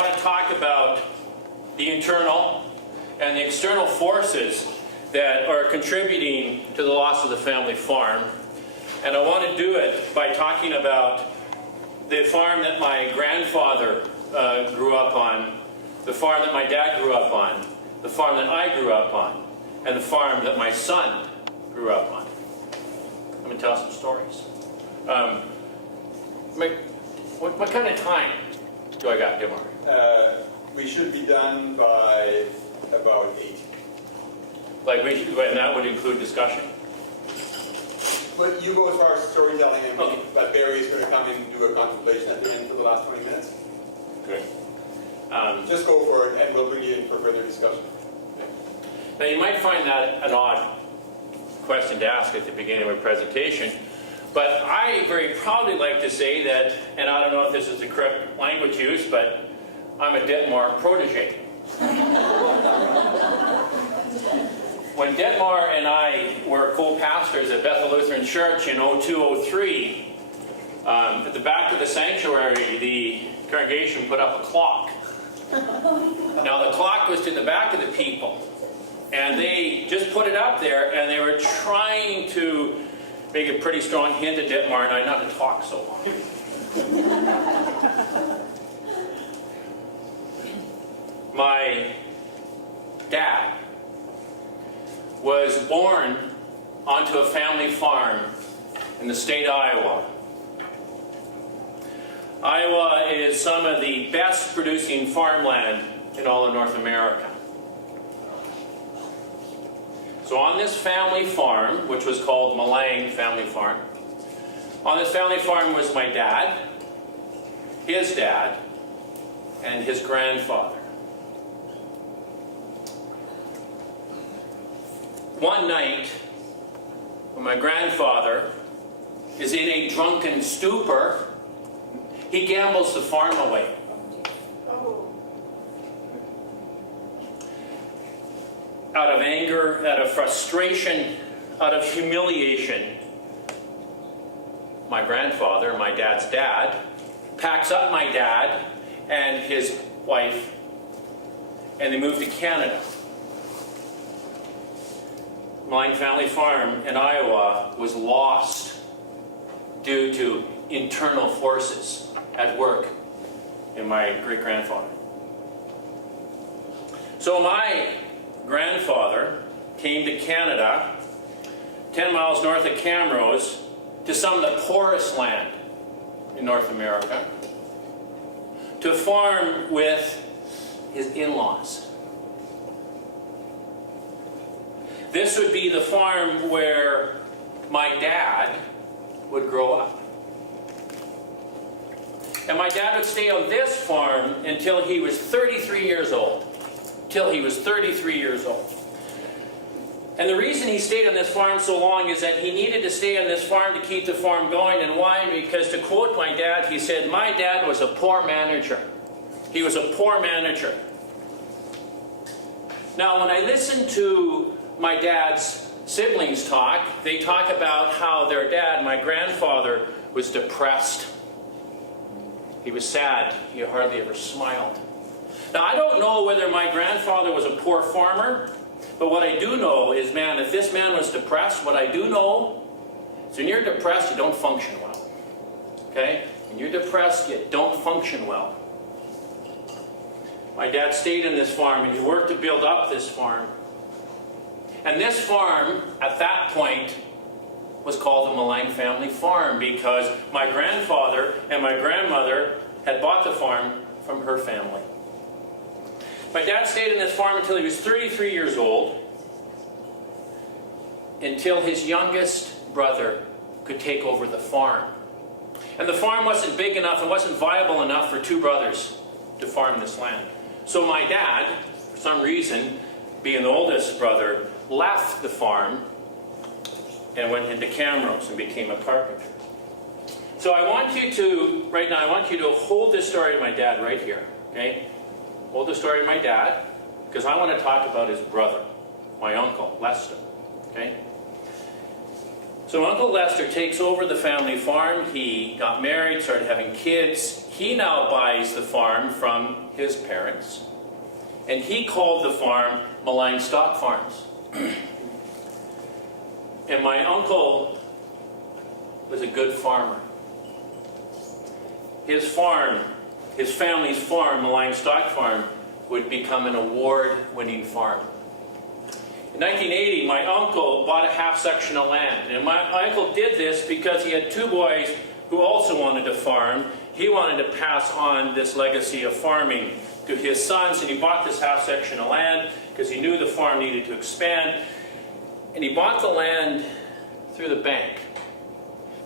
I want to talk about the internal and the external forces that are contributing to the loss of the family farm. And I want to do it by talking about the farm that my grandfather grew up on, the farm that my dad grew up on, the farm that I grew up on, and the farm that my son grew up on. I'm going to tell some stories. What kind of time do I got, Dimar? We should be done by about 8. And that would include discussion? But you go as far as storytelling, and Okay. but Barry is going to come in and do a contemplation at the end for the last 20 minutes. Good. Just go for it, and we'll bring you in for further discussion. Now you might find that an odd question to ask at the beginning of a presentation, but I very proudly like to say that, and I don't know if this is the correct language used, but I'm a Detmar protege. When Detmar and I were co-pastors at Bethel Lutheran Church in 02-03, at the back of the sanctuary, the congregation put up a clock. Now the clock was to the back of the people, and they just put it up there, and they were trying to make a pretty strong hint at Detmar and I not to talk so long. My dad was born onto a family farm in the state of Iowa. Iowa is some of the best producing farmland in all of North America. So on this family farm, which was called Milang Family Farm, on this family farm was my dad, his dad, and his grandfather. One night, when my grandfather is in a drunken stupor, he gambles the farm away. Out of anger, out of frustration, out of humiliation, my grandfather, my dad's dad, packs up my dad and his wife, and they move to Canada. Milang Family Farm in Iowa was lost due to internal forces at work in my great-grandfather. So my grandfather came to Canada, 10 miles north of Camrose, to some of the poorest land in North America, to farm with his in-laws. This would be the farm where my dad would grow up. And my dad would stay on this farm until he was 33 years old. Till he was 33 years old. And the reason he stayed on this farm so long is that he needed to stay on this farm to keep the farm going. And why? Because, to quote my dad, he said, "My dad was a poor manager. He was a poor manager." Now, when I listen to my dad's siblings talk, they talk about how their dad, my grandfather, was depressed. He was sad. He hardly ever smiled. Now, I don't know whether my grandfather was a poor farmer, but what I do know is, man, if this man was depressed, what I do know is when you're depressed, you don't function well. Okay? When you're depressed, you don't function well. My dad stayed in this farm, and he worked to build up this farm. And this farm, at that point, was called the Milang Family Farm because my grandfather and my grandmother had bought the farm from her family. My dad stayed in this farm until he was 33 years old, until his youngest brother could take over the farm. And the farm wasn't big enough, it wasn't viable enough for two brothers to farm this land. So my dad, for some reason, being the oldest brother, left the farm and went into Camrose and became a carpenter. So I want you to, right now, I want you to hold this story of my dad right here, okay? Hold the story of my dad, because I want to talk about his brother, my uncle, Lester, okay? So Uncle Lester takes over the family farm. He got married, started having kids. he now buys the farm from his parents, and he called the farm Milang Stock Farms. And my uncle was a good farmer. His farm, his family's farm, Milang Stock Farm, would become an award-winning farm. In 1980, my uncle bought a half section of land. And my uncle did this because he had two boys who also wanted to farm. He wanted to pass on this legacy of farming to his sons, and he bought this half section of land because he knew the farm needed to expand. And he bought the land through the bank.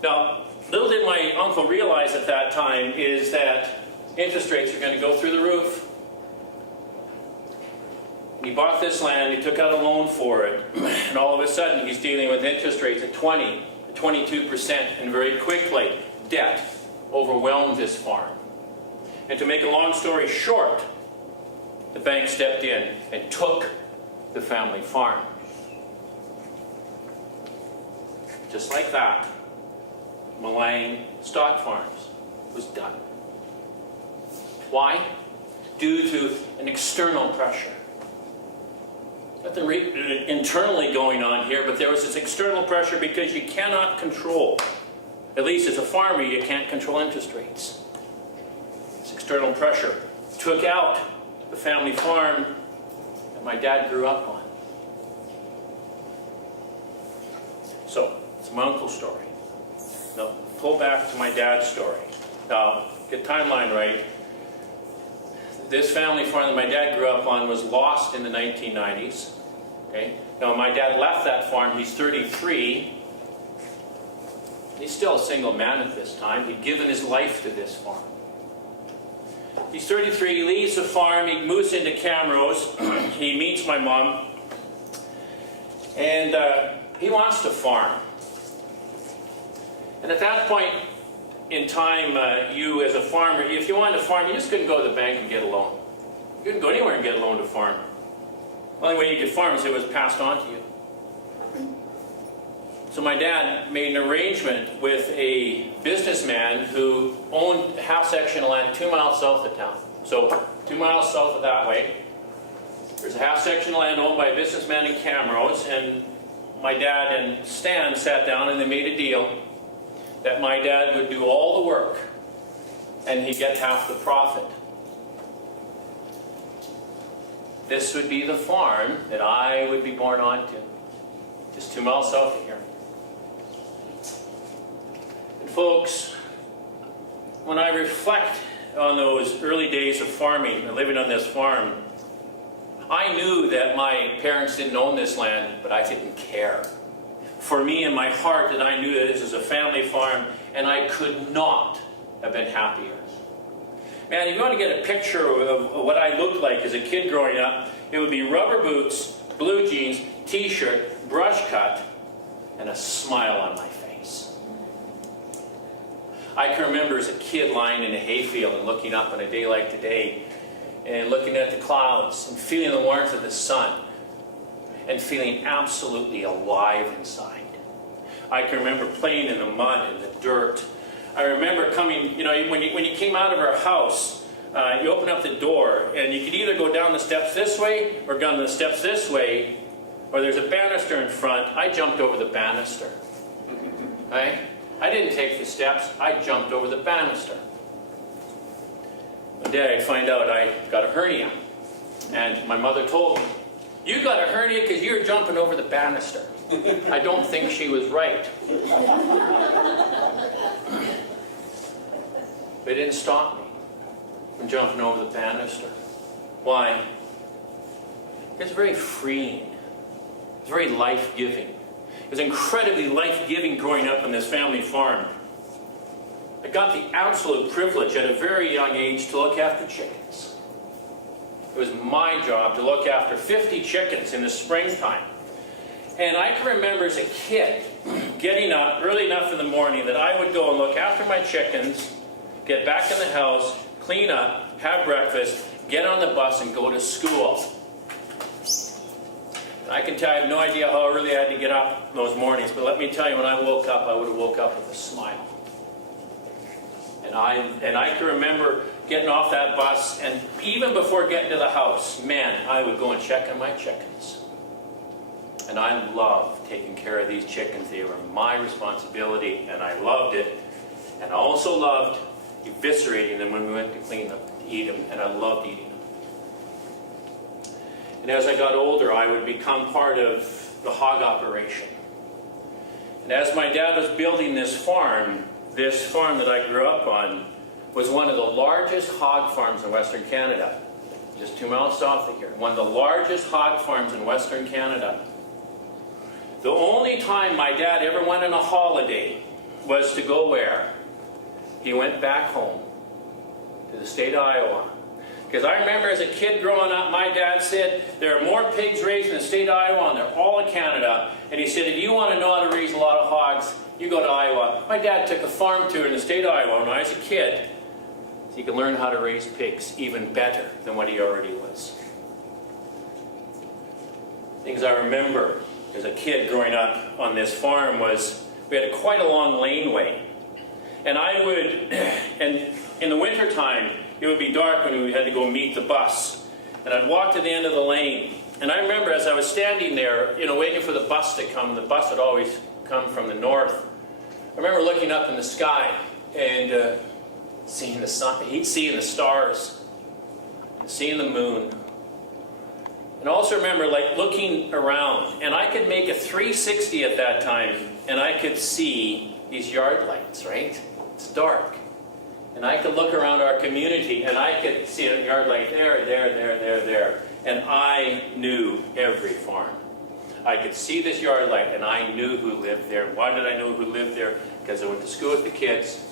Now, little did my uncle realize at that time is that interest rates are going to go through the roof. He bought this land, he took out a loan for it, and all of a sudden he's dealing with interest rates at 20, 22%, and very quickly debt overwhelmed this farm. And to make a long story short, the bank stepped in and took the family farm. Just like that, Milang Stock Farms was done. Why? Due to an external pressure. Nothing internally going on here, but there was this external pressure because you cannot control, at least as a farmer, you can't control interest rates. This external pressure took out the family farm that my dad grew up on. So, it's my uncle's story. Now, pull back to my dad's story. Now, get timeline right. This family farm that my dad grew up on was lost in the 1990s. Okay? Now, my dad left that farm. He's 33. He's still a single man at this time. He'd given his life to this farm. He's 33. He leaves the farm. He moves into Camrose. He meets my mom. And he wants to farm. And at that point in time, you as a farmer, if you wanted to farm, you just couldn't go to the bank and get a loan. You couldn't go anywhere and get a loan to farm. The only way you could farm is it was passed on to you. So my dad made an arrangement with a businessman who owned a half section of land 2 miles south of town. So 2 miles south of that way, there's a half section of land owned by a businessman in Camrose, and my dad and Stan sat down and they made a deal that my dad would do all the work and he'd get half the profit. This would be the farm that I would be born onto, just 2 miles south of here. And folks, when I reflect on those early days of farming and living on this farm, I knew that my parents didn't own this land, but I didn't care. For me in my heart, that I knew that this was a family farm, and I could not have been happier. Man, if you want to get a picture of what I looked like as a kid growing up, it would be rubber boots, blue jeans, t-shirt, brush cut, and a smile on my face. I can remember as a kid lying in a hayfield and looking up on a day like today, and looking at the clouds and feeling the warmth of the sun, and feeling absolutely alive inside. I can remember playing in the mud and the dirt. I remember coming, when you came out of our house, you open up the door, and you could either go down the steps this way, or down the steps this way, or there's a banister in front. I jumped over the banister. Right? I didn't take the steps, I jumped over the banister. One day I'd find out I got a hernia, and my mother told me, "You got a hernia because you're jumping over the banister." I don't think she was right. But it didn't stop me from jumping over the banister. Why? It's very freeing. It's very life-giving. It was incredibly life-giving growing up on this family farm. I got the absolute privilege at a very young age to look after chickens. It was my job to look after 50 chickens in the springtime. And I can remember as a kid getting up early enough in the morning that I would go and look after my chickens, get back in the house, clean up, have breakfast, get on the bus and go to school. And I can tell you, I have no idea how early I had to get up those mornings, but let me tell you, when I woke up, I would have woke up with a smile. And I can remember getting off that bus, and even before getting to the house, man, I would go and check on my chickens. And I loved taking care of these chickens. They were my responsibility, and I loved it. And I also loved eviscerating them when we went to clean them, to eat them, and I loved eating them. And as I got older, I would become part of the hog operation. And as my dad was building this farm that I grew up on was one of the largest hog farms in Western Canada. Just 2 miles south of here. One of the largest hog farms in Western Canada. The only time my dad ever went on a holiday was to go where? He went back home to the state of Iowa. Because I remember as a kid growing up, my dad said, there are more pigs raised in the state of Iowa and they're all in Canada. And he said, if you want to know how to raise a lot of hogs, you go to Iowa. My dad took a farm tour in the state of Iowa when I was a kid. So you could learn how to raise pigs even better than what he already was. Things I remember as a kid growing up on this farm was we had quite a long laneway. And I would, and in the wintertime, it would be dark when we had to go meet the bus. And I'd walk to the end of the lane. And I remember as I was standing there, waiting for the bus to come, the bus would always come from the north. I remember looking up in the sky and seeing the sun, seeing the stars, and seeing the moon. And I also remember looking around, and I could make a 360 at that time, and I could see these yard lights, right? It's dark. And I could look around our community, and I could see a yard light there. And I knew every farm. I could see this yard light, and I knew who lived there. Why did I know who lived there? Because I went to school with the kids,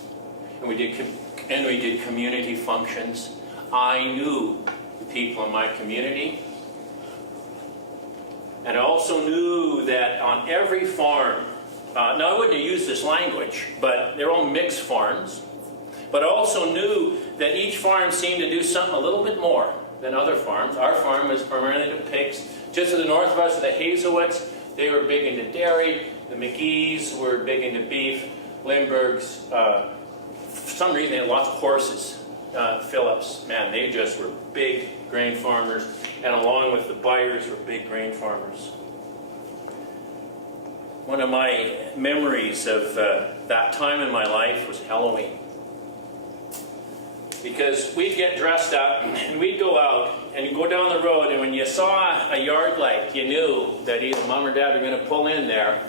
and we did community functions. I knew the people in my community. And I also knew that on every farm, now I wouldn't have used this language, but they're all mixed farms. But I also knew that each farm seemed to do something a little bit more than other farms. Our farm was primarily the pigs. Just to the north of us are the Hazelwoods. They were big into dairy. The McGees were big into beef. Lindberghs, for some reason they had lots of horses. Phillips, man, they just were big grain farmers. And along with the Byers were big grain farmers. One of my memories of that time in my life was Halloween. Because we'd get dressed up and we'd go out and go down the road, and when you saw a yard light, you knew that either mom or dad were going to pull in there.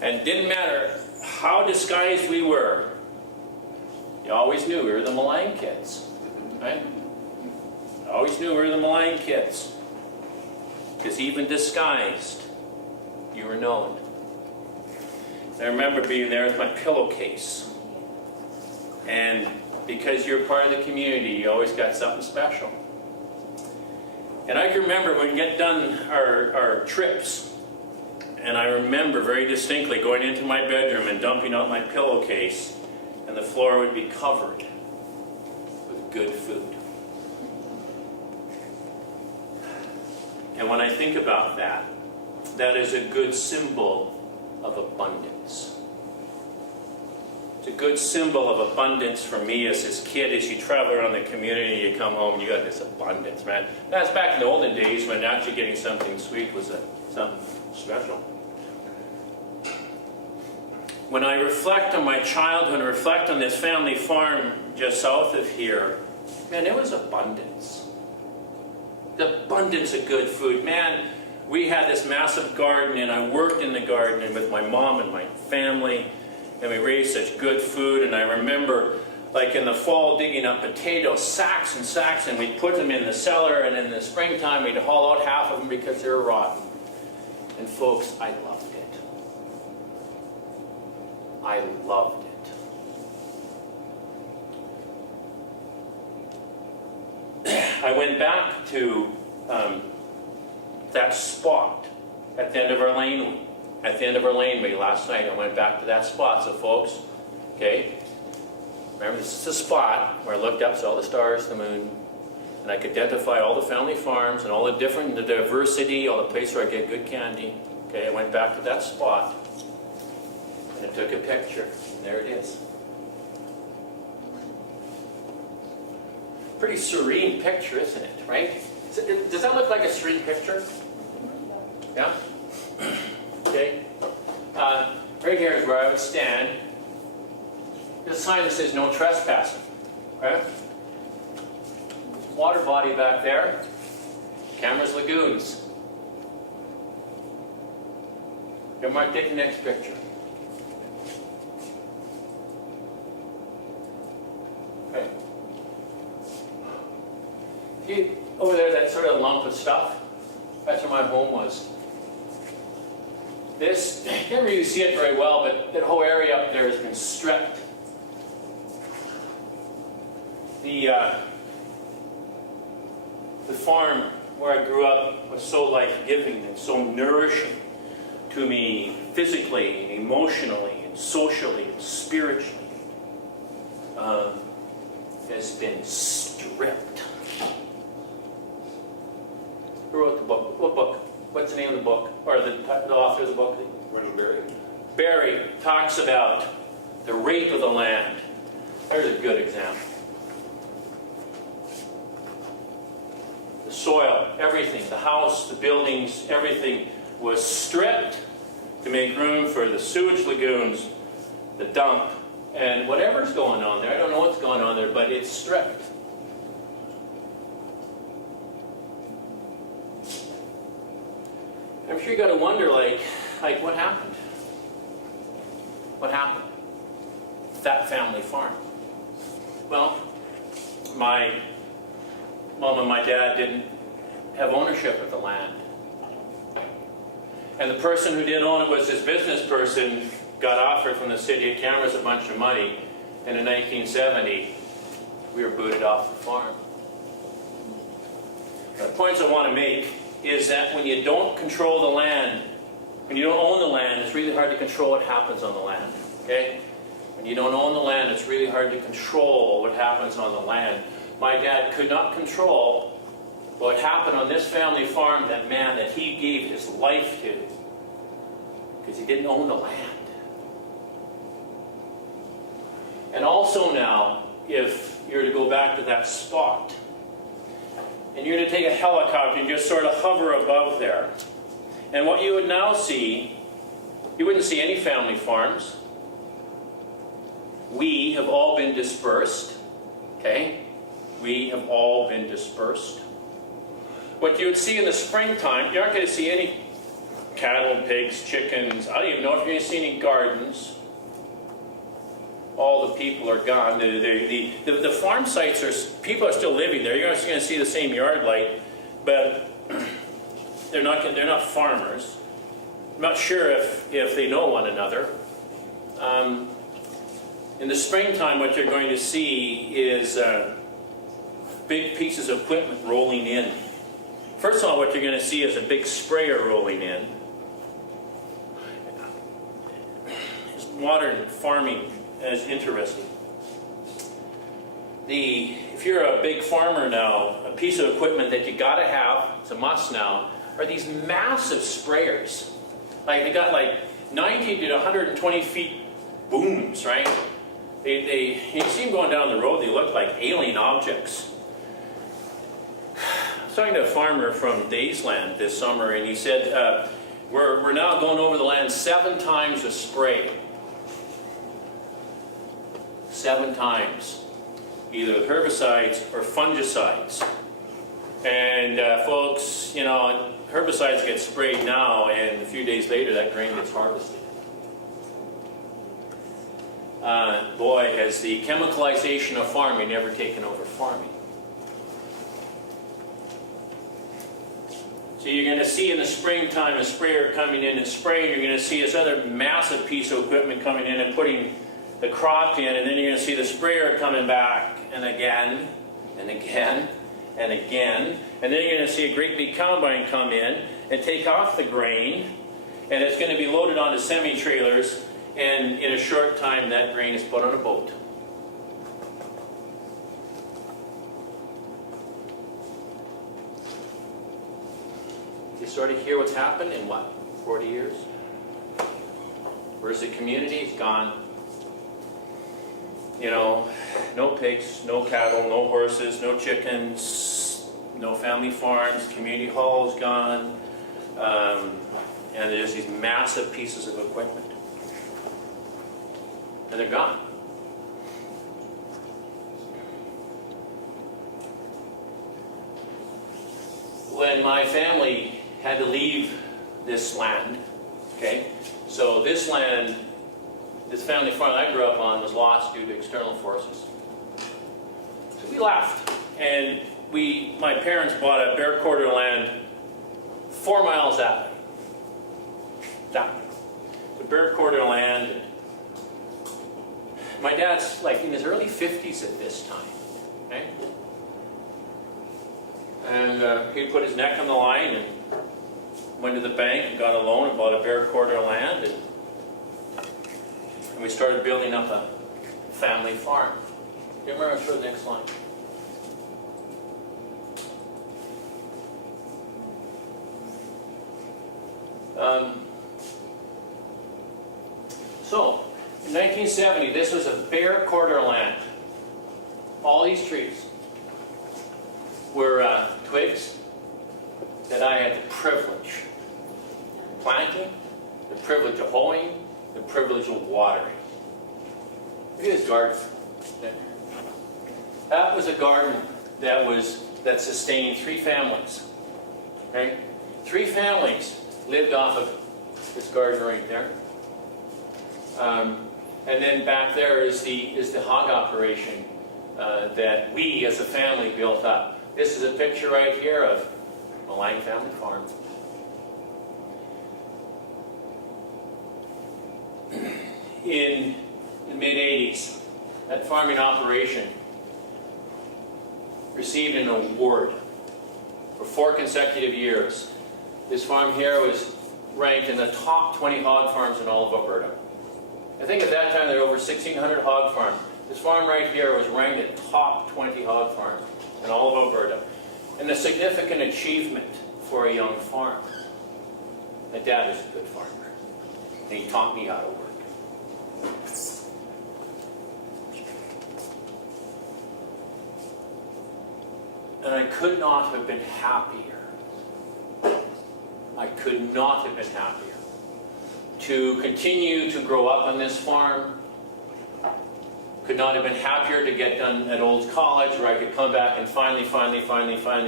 And it didn't matter how disguised we were, you always knew we were the Milang kids. Right? You always knew we were the Milang kids. Because even disguised, you were known. I remember being there with my pillowcase. And because you're part of the community, you always got something special. And I can remember when we get done our trips, and I remember very distinctly going into my bedroom and dumping out my pillowcase, and the floor would be covered with good food. And when I think about that, that is a good symbol of abundance. It's a good symbol of abundance for me as this kid. As you travel around the community, you come home, you got this abundance, man. That's back in the olden days when actually getting something sweet was something special. When I reflect on my childhood and reflect on this family farm just south of here, man, it was abundance. The abundance of good food. Man, we had this massive garden, and I worked in the garden and with my mom and my family. And we raised such good food, and I remember, like in the fall, digging up potatoes, sacks and sacks, and we'd put them in the cellar, and in the springtime, we'd haul out half of them because they were rotten. And folks, I loved it. I loved it. I went back to that spot at the end of our laneway. At the end of our laneway last night, I went back to that spot. So folks, okay, remember this is the spot where I looked up, saw the stars, the moon, and I could identify all the family farms and all the diversity, all the places where I get good candy. Okay, I went back to that spot, and I took a picture, and there it is. Pretty serene picture, isn't it, right? Does that look like a serene picture? Yeah? Okay. Right here is where I would stand. There's a sign that says no trespassing. Right? Water body back there. Cameras Lagoons. Okay, Mark, take the next picture. Okay. See over there, that sort of lump of stuff? That's where my home was. This, you can't really see it very well, but that whole area up there has been stripped. The farm where I grew up was so life-giving and so nourishing to me physically, and emotionally, and socially, and spiritually. Has been stripped. Who wrote the book? What book? What's the name of the book? Or the author of the book? Wendell Berry. Berry talks about the rape of the land. There's a good example. The soil, everything, the house, the buildings, everything was stripped to make room for the sewage lagoons, the dump, and whatever's going on there. I don't know what's going on there, but it's stripped. I'm sure you got to wonder, like what happened? What happened? That family farm. Well, my mom and my dad didn't have ownership of the land. And the person who did own it was this business person, got offered from the city of Cameras a bunch of money, and in 1970, we were booted off the farm. The points I want to make is that when you don't control the land, when you don't own the land, it's really hard to control what happens on the land. Okay? When you don't own the land, it's really hard to control what happens on the land. My dad could not control what happened on this family farm, that man that he gave his life to, because he didn't own the land. And also now, if you're to go back to that spot, and you're to take a helicopter and just sort of hover above there, and what you would now see, you wouldn't see any family farms. We have all been dispersed. Okay? We have all been dispersed. What you would see in the springtime, you aren't going to see any cattle, pigs, chickens. I don't even know if you're going to see any gardens. All the people are gone. The farm sites are, people are still living there. You're going to see the same yard light, but they're not farmers. I'm not sure if they know one another. In the springtime, what you're going to see is big pieces of equipment rolling in. First of all, what you're going to see is a big sprayer rolling in. Modern farming is interesting. If you're a big farmer now, a piece of equipment that you got to have, it's a must now, are these massive sprayers. Like they got like 90 to 120 feet booms, right? You see them going down the road, they look like alien objects. I was talking to a farmer from Daysland this summer, and he said, we're now going over the land 7 times a spray. 7 times. Either with herbicides or fungicides. And folks, you know, herbicides get sprayed now, and a few days later that grain gets harvested. Boy, has the chemicalization of farming ever taken over farming. So you're going to see in the springtime a sprayer coming in and spraying. You're going to see this other massive piece of equipment coming in and putting the crop in, and then you're going to see the sprayer coming back, and again, and again, and again. And then you're going to see a great big combine come in and take off the grain, and it's going to be loaded onto semi-trailers, and in a short time that grain is put on a boat. You sort of hear what's happened in what, 40 years? Where's the community? It's gone. You know, no pigs, no cattle, no horses, no chickens, no family farms, community halls gone, and there's these massive pieces of equipment. And they're gone. When my family had to leave this land, okay, so this land, this family farm I grew up on was lost due to external forces. So we left, and my parents bought a bare quarter land 4 miles that way. That way. The bare quarter land. And my dad's like in his early 50s at this time, okay? And he put his neck on the line and went to the bank and got a loan and bought a bare quarter of land, and we started building up a family farm. Do you remember for the next line? So, in 1970, this was a bare quarter of land. All these trees were twigs that I had the privilege of planting, the privilege of hoeing, the privilege of watering. Look at this garden. That was a garden that sustained 3 families. Okay? 3 families lived off of this garden right there. And then back there is the hog operation that we as a family built up. This is a picture right here of Milang Family Farm. In the mid-80s, that farming operation received an award for 4 consecutive years. This farm here was ranked in the top 20 hog farms in all of Alberta. I think at that time there were over 1,600 hog farms. This farm right here was ranked at top 20 hog farms in all of Alberta. And a significant achievement for a young farmer. My dad was a good farmer, and he taught me how to work. And I could not have been happier. I could not have been happier to continue to grow up on this farm. Could not have been happier to get done at Olds College, where I could come back and finally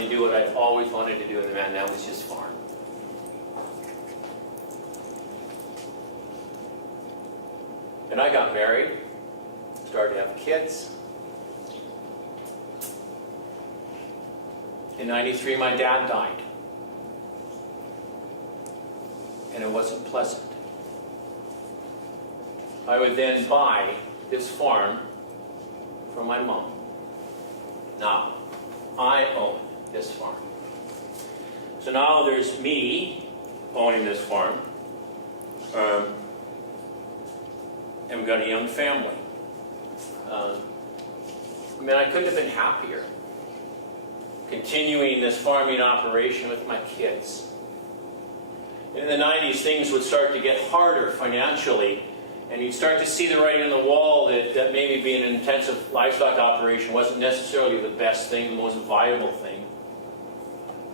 do what I've always wanted to do in the man. That was just farm. And I got married, started to have kids. In '93, my dad died. And it wasn't pleasant. I would then buy this farm from my mom. Now, I own this farm. So now there's me owning this farm. And we've got a young family. I couldn't have been happier continuing this farming operation with my kids. In the 90s, things would start to get harder financially, and you'd start to see the writing on the wall that maybe being an intensive livestock operation wasn't necessarily the best thing, the most viable thing.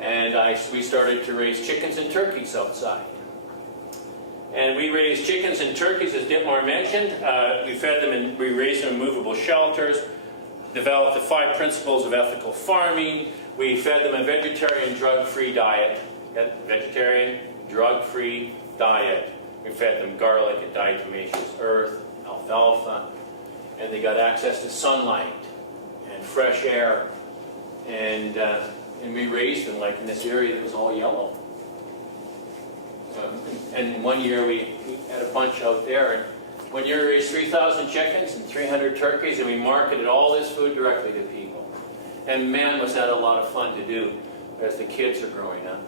And we started to raise chickens and turkeys outside. And we raised chickens and turkeys, as Ditmar mentioned. We fed them and we raised them in movable shelters, developed the 5 principles of ethical farming. We fed them a vegetarian, drug-free diet. Vegetarian, drug-free diet. We fed them garlic and diatomaceous earth, alfalfa, and they got access to sunlight and fresh air. And we raised them like in this area that was all yellow. And one year we had a bunch out there. And one year we raised 3,000 chickens and 300 turkeys, and we marketed all this food directly to people. And man, was that a lot of fun to do as the kids are growing up.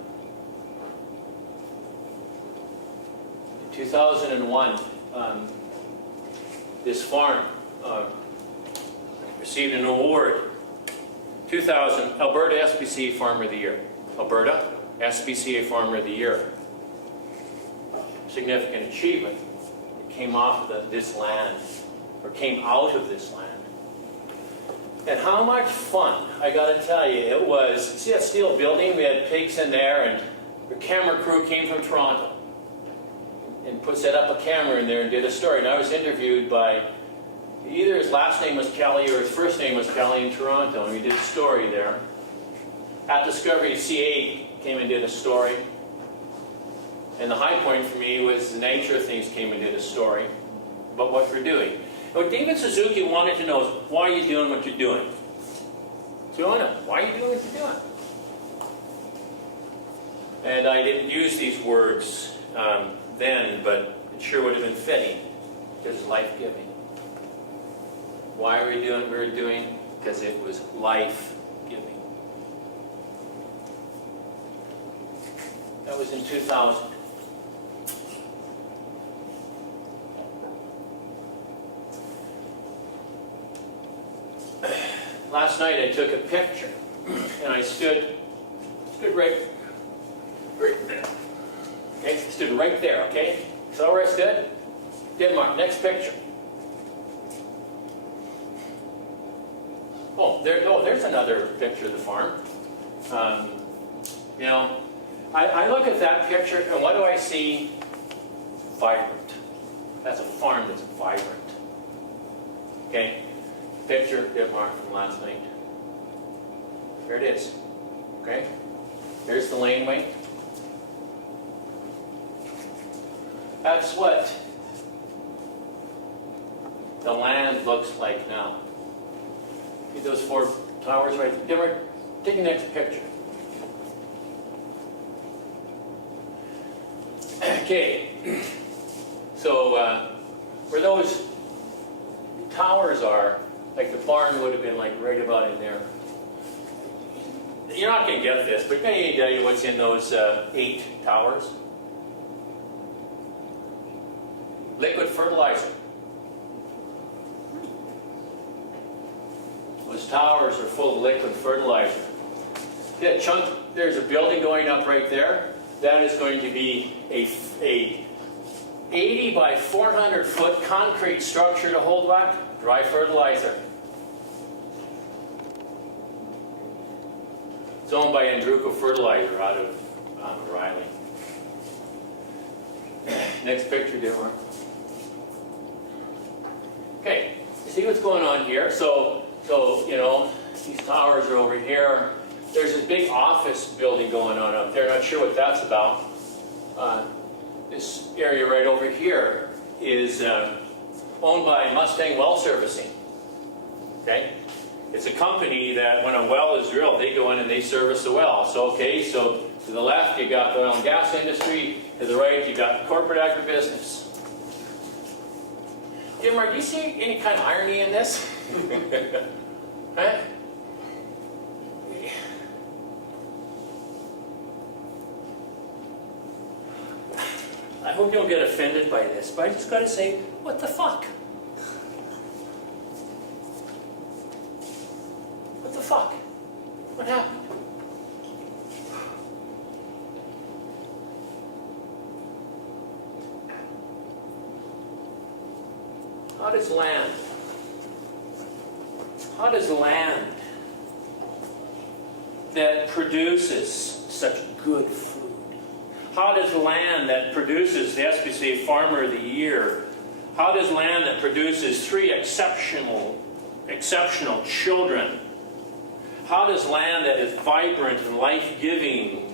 In 2001, this farm received an award. 2000, Alberta SPCA Farmer of the Year. Alberta SPCA Farmer of the Year. Significant achievement. It came off of this land. or came out of this land. And how much fun, I gotta tell you, it was. See that steel building? We had pigs in there, and the camera crew came from Toronto and set up a camera in there and did a story. And I was interviewed by, either his last name was Kelly or his first name was Kelly in Toronto, and we did a story there. At Discovery, CA came and did a story. And the high point for me was the Nature of Things came and did a story about what we're doing. And what David Suzuki wanted to know is, why are you doing what you're doing? So I know, why are you doing what you're doing? And I didn't use these words then, but it sure would have been fitting, because it's life-giving. Why are we doing what we're doing? Because it was life-giving. That was in 2000. Last night I took a picture, and I stood right there. Okay, stood right there, okay? So where I stood? Denmark, next picture. There's another picture of the farm. You know, I look at that picture, and what do I see? Vibrant. That's a farm that's vibrant. Okay? Picture, Denmark from last night. There it is. Okay? Here's the laneway. That's what the land looks like now. See those 4 towers right there? Take the next picture. Okay. So where those towers are, like the barn would have been like right about in there. You're not going to get this, but can I tell you what's in those 8 towers? Liquid fertilizer. Those towers are full of liquid fertilizer. That chunk, there's a building going up right there. That is going to be a 80 by 400 foot concrete structure to hold what? Dry fertilizer. It's owned by Andruco Fertilizer out of Riley. Next picture, Denmark. Okay, you see what's going on here? So you know, these towers are over here. There's this big office building going on up there. Not sure what that's about. This area right over here is owned by Mustang Well Servicing. Okay? It's a company that when a well is drilled, they go in and they service the well. So, okay, so to the left you got the oil and gas industry. To the right you got corporate agribusiness. Jim, do you see any kind of irony in this? Huh? I hope you don't get offended by this, but I just got to say, what the fuck? What the fuck? What happened? How does land that produces such good food, how does land that produces the SPCA Farmer of the Year, how does land that produces 3 exceptional children, how does land that is vibrant and life-giving,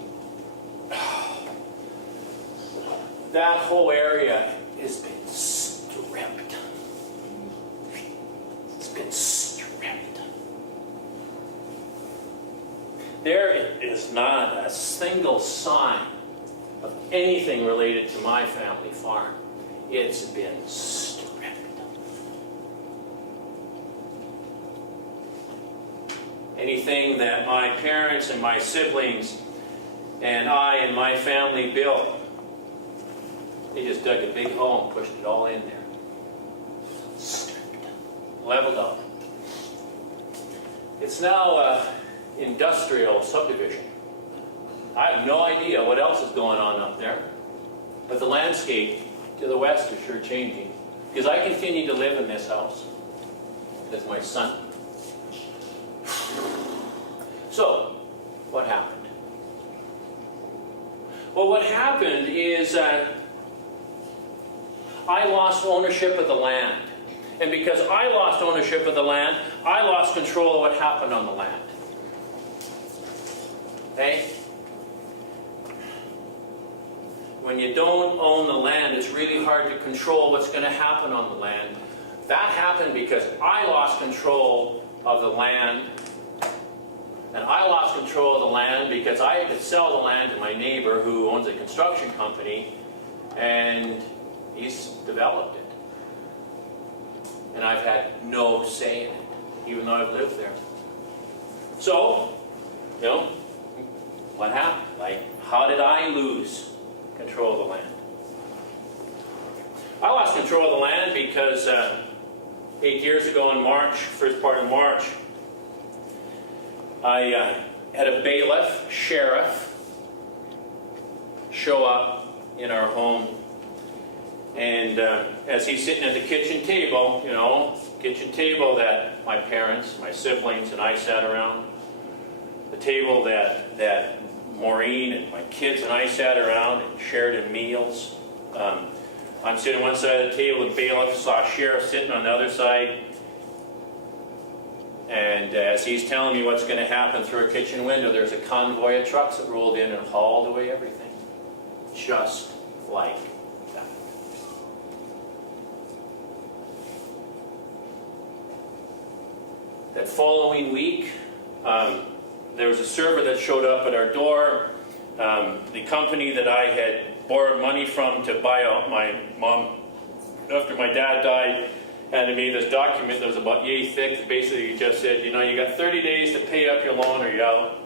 that whole area has been stripped. It's been stripped. There is not a single sign of anything related to my family farm. It's been stripped. Anything that my parents and my siblings and I and my family built, they just dug a big hole and pushed it all in there. Stripped. Leveled up. It's now industrial subdivision. I have no idea what else is going on up there, but the landscape to the west is sure changing. Because I continued to live in this house as my son. So, what happened? Well, what happened is I lost ownership of the land. And because I lost ownership of the land, I lost control of what happened on the land. Okay? When you don't own the land, it's really hard to control what's going to happen on the land. That happened because I lost control of the land. And I lost control of the land because I had to sell the land to my neighbor who owns a construction company, and he's developed it. And I've had no say in it, even though I've lived there. So, what happened? Like, how did I lose control of the land? I lost control of the land because 8 years ago in March, first part of March, I had a bailiff, sheriff, show up in our home. And as he's sitting at the kitchen table, kitchen table that my parents, my siblings, and I sat around, the table that Maureen and my kids and I sat around and shared in meals. I'm sitting on one side of the table, the bailiff saw sheriff sitting on the other side. And as he's telling me what's going to happen through a kitchen window, there's a convoy of trucks that rolled in and hauled away everything. Just like that. That following week, there was a server that showed up at our door. The company that I had borrowed money from to buy out my mom after my dad died handed me this document that was about yay thick that basically just said, you got 30 days to pay up your loan or you're out.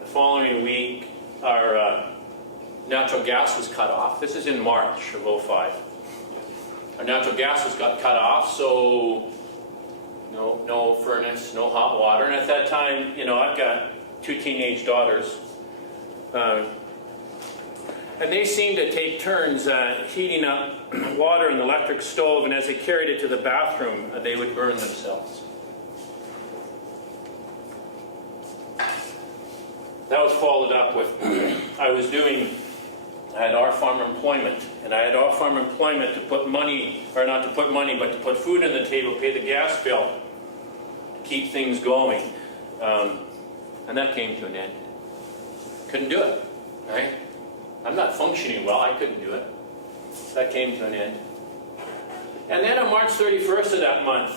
The following week, our natural gas was cut off. This is in March of 2005. Our natural gas was cut off, so no furnace, no hot water. And at that time, I've got 2 teenage daughters. And they seemed to take turns heating up water in the electric stove, and as they carried it to the bathroom, they would burn themselves. That was followed up with, I had our farm employment, and I had our farm employment to put money, or not to put money, but to put food on the table, pay the gas bill, to keep things going. And that came to an end. Couldn't do it, right? I'm not functioning well, I couldn't do it. That came to an end. And then on March 31st of that month,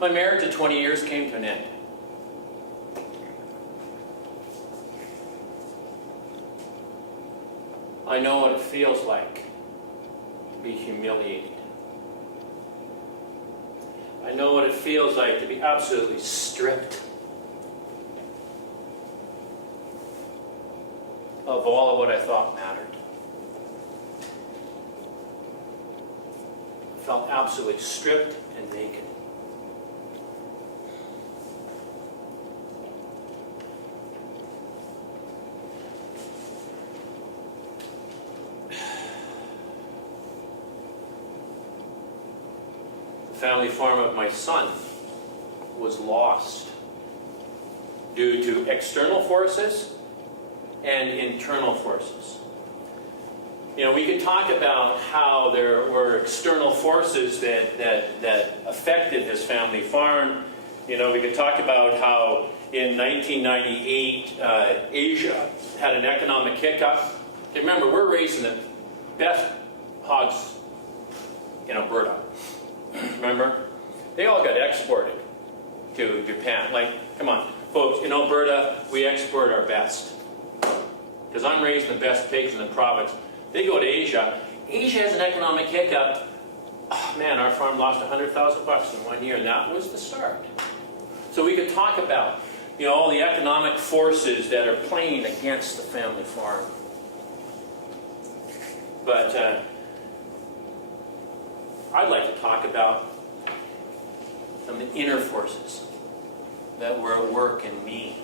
my marriage of 20 years came to an end. I know what it feels like to be humiliated. I know what it feels like to be absolutely stripped of all of what I thought mattered. I felt absolutely stripped and naked. The family farm of my son was lost due to external forces and internal forces. We could talk about how there were external forces that affected this family farm. We could talk about how in 1998, Asia had an economic hiccup. Remember, we're raising the best hogs in Alberta. Remember? They all got exported to Japan. Come on, folks, in Alberta, we export our best. Because I'm raising the best pigs in the province. They go to Asia. Asia has an economic hiccup. Oh, man, our farm lost $100,000 in 1 year, and that was the start. So we could talk about, all the economic forces that are playing against the family farm. But I'd like to talk about some of the inner forces that were at work in me.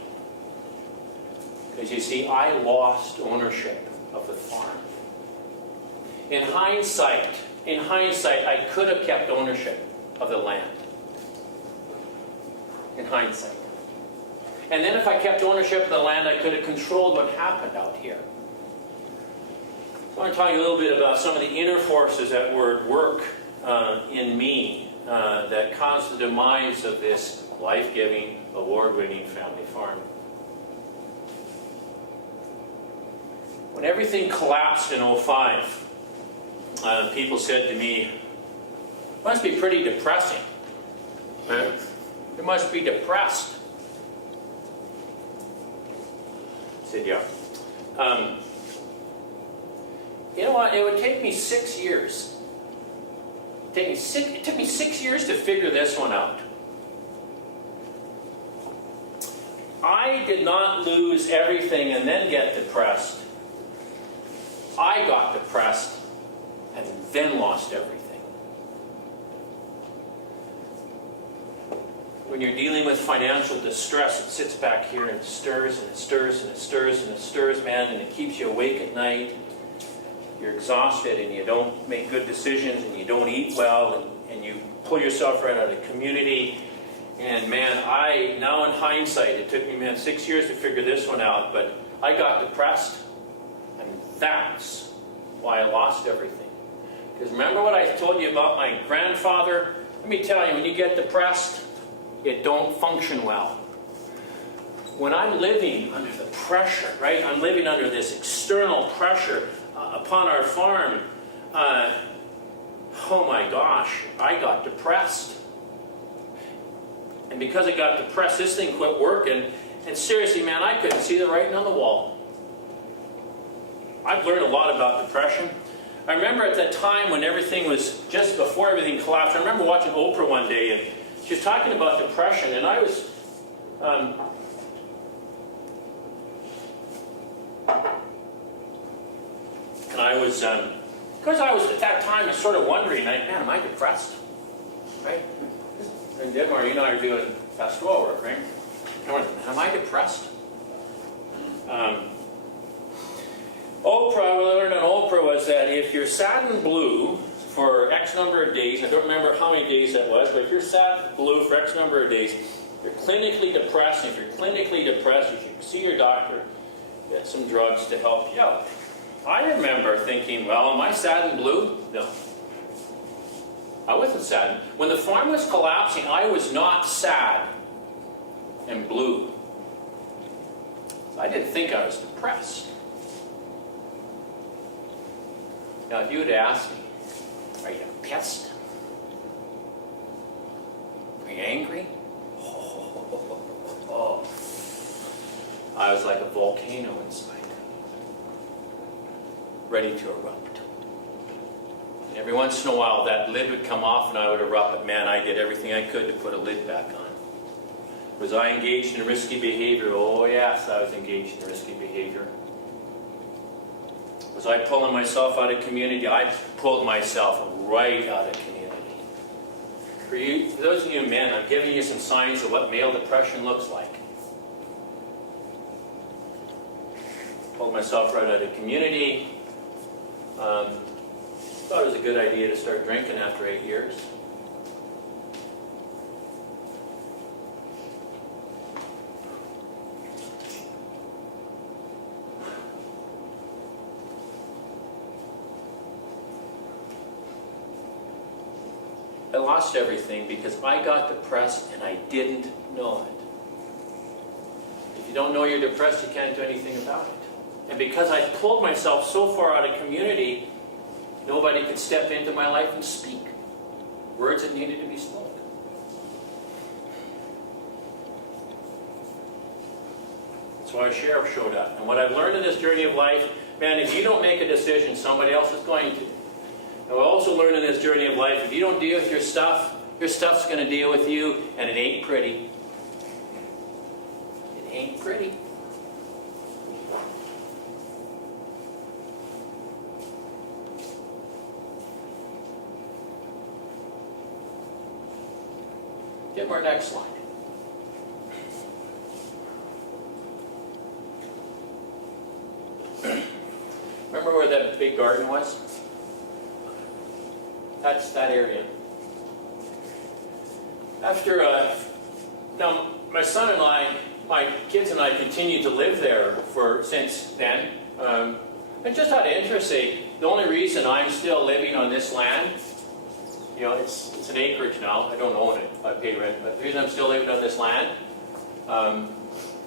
Because you see, I lost ownership of the farm. In hindsight, I could have kept ownership of the land. In hindsight. And then if I kept ownership of the land, I could have controlled what happened out here. I want to talk a little bit about some of the inner forces that were at work in me that caused the demise of this life-giving, award-winning family farm. When everything collapsed in '05, people said to me, "It must be pretty depressing. Right? You must be depressed." I said, "Yeah." You know what? It would take me 6 years. It took me 6 years to figure this one out. I did not lose everything and then get depressed. I got depressed and then lost everything. When you're dealing with financial distress, it sits back here and it stirs and it stirs and it stirs and it stirs, man, and it keeps you awake at night. You're exhausted and you don't make good decisions and you don't eat well and you pull yourself right out of the community. And man, now in hindsight, it took me, 6 years to figure this one out, but I got depressed. And that's why I lost everything. Because remember what I told you about my grandfather? Let me tell you, when you get depressed, it don't function well. When I'm living under the pressure, right? I'm living under this external pressure upon our farm. Oh my gosh, I got depressed. And because I got depressed, this thing quit working. And seriously, man, I couldn't see the writing on the wall. I've learned a lot about depression. I remember at that time when everything was, just before everything collapsed, I remember watching Oprah one day and she was talking about depression, and I was, because I was at that time sort of wondering, man, am I depressed? Right? And Denmark, you and I are doing pastoral work, right? Am I depressed? Oprah, what I learned on Oprah was that if you're sad and blue for X number of days, I don't remember how many days that was, but if you're sad and blue for X number of days, you're clinically depressed. If you're clinically depressed, you should see your doctor, get some drugs to help you out. I remember thinking, well, am I sad and blue? No. I wasn't sad. When the farm was collapsing, I was not sad and blue. I didn't think I was depressed. Now, if you had asked me, are you pissed? Are you angry? Oh. I was like a volcano inside, ready to erupt. And every once in a while, that lid would come off and I would erupt, but man, I did everything I could to put a lid back on. Was I engaged in risky behavior? Oh yes, I was engaged in risky behavior. Was I pulling myself out of community? I pulled myself right out of community. For those of you men, I'm giving you some signs of what male depression looks like. Pulled myself right out of community. Thought it was a good idea to start drinking after 8 years. I lost everything because I got depressed and I didn't know it. If you don't know you're depressed, you can't do anything about it. And because I pulled myself so far out of community, nobody could step into my life and speak words that needed to be spoken. That's why a sheriff showed up. And what I've learned in this journey of life, man, if you don't make a decision, somebody else is going to. And I also learned in this journey of life, if you don't deal with your stuff's going to deal with you, and it ain't pretty. It ain't pretty. Get our next slide. garden was? That's that area. After, now my son and I, my kids and I continued to live there since then. And just out of interest, the only reason I'm still living on this land, you know, it's an acreage now. I don't own it. I pay rent. But the reason I'm still living on this land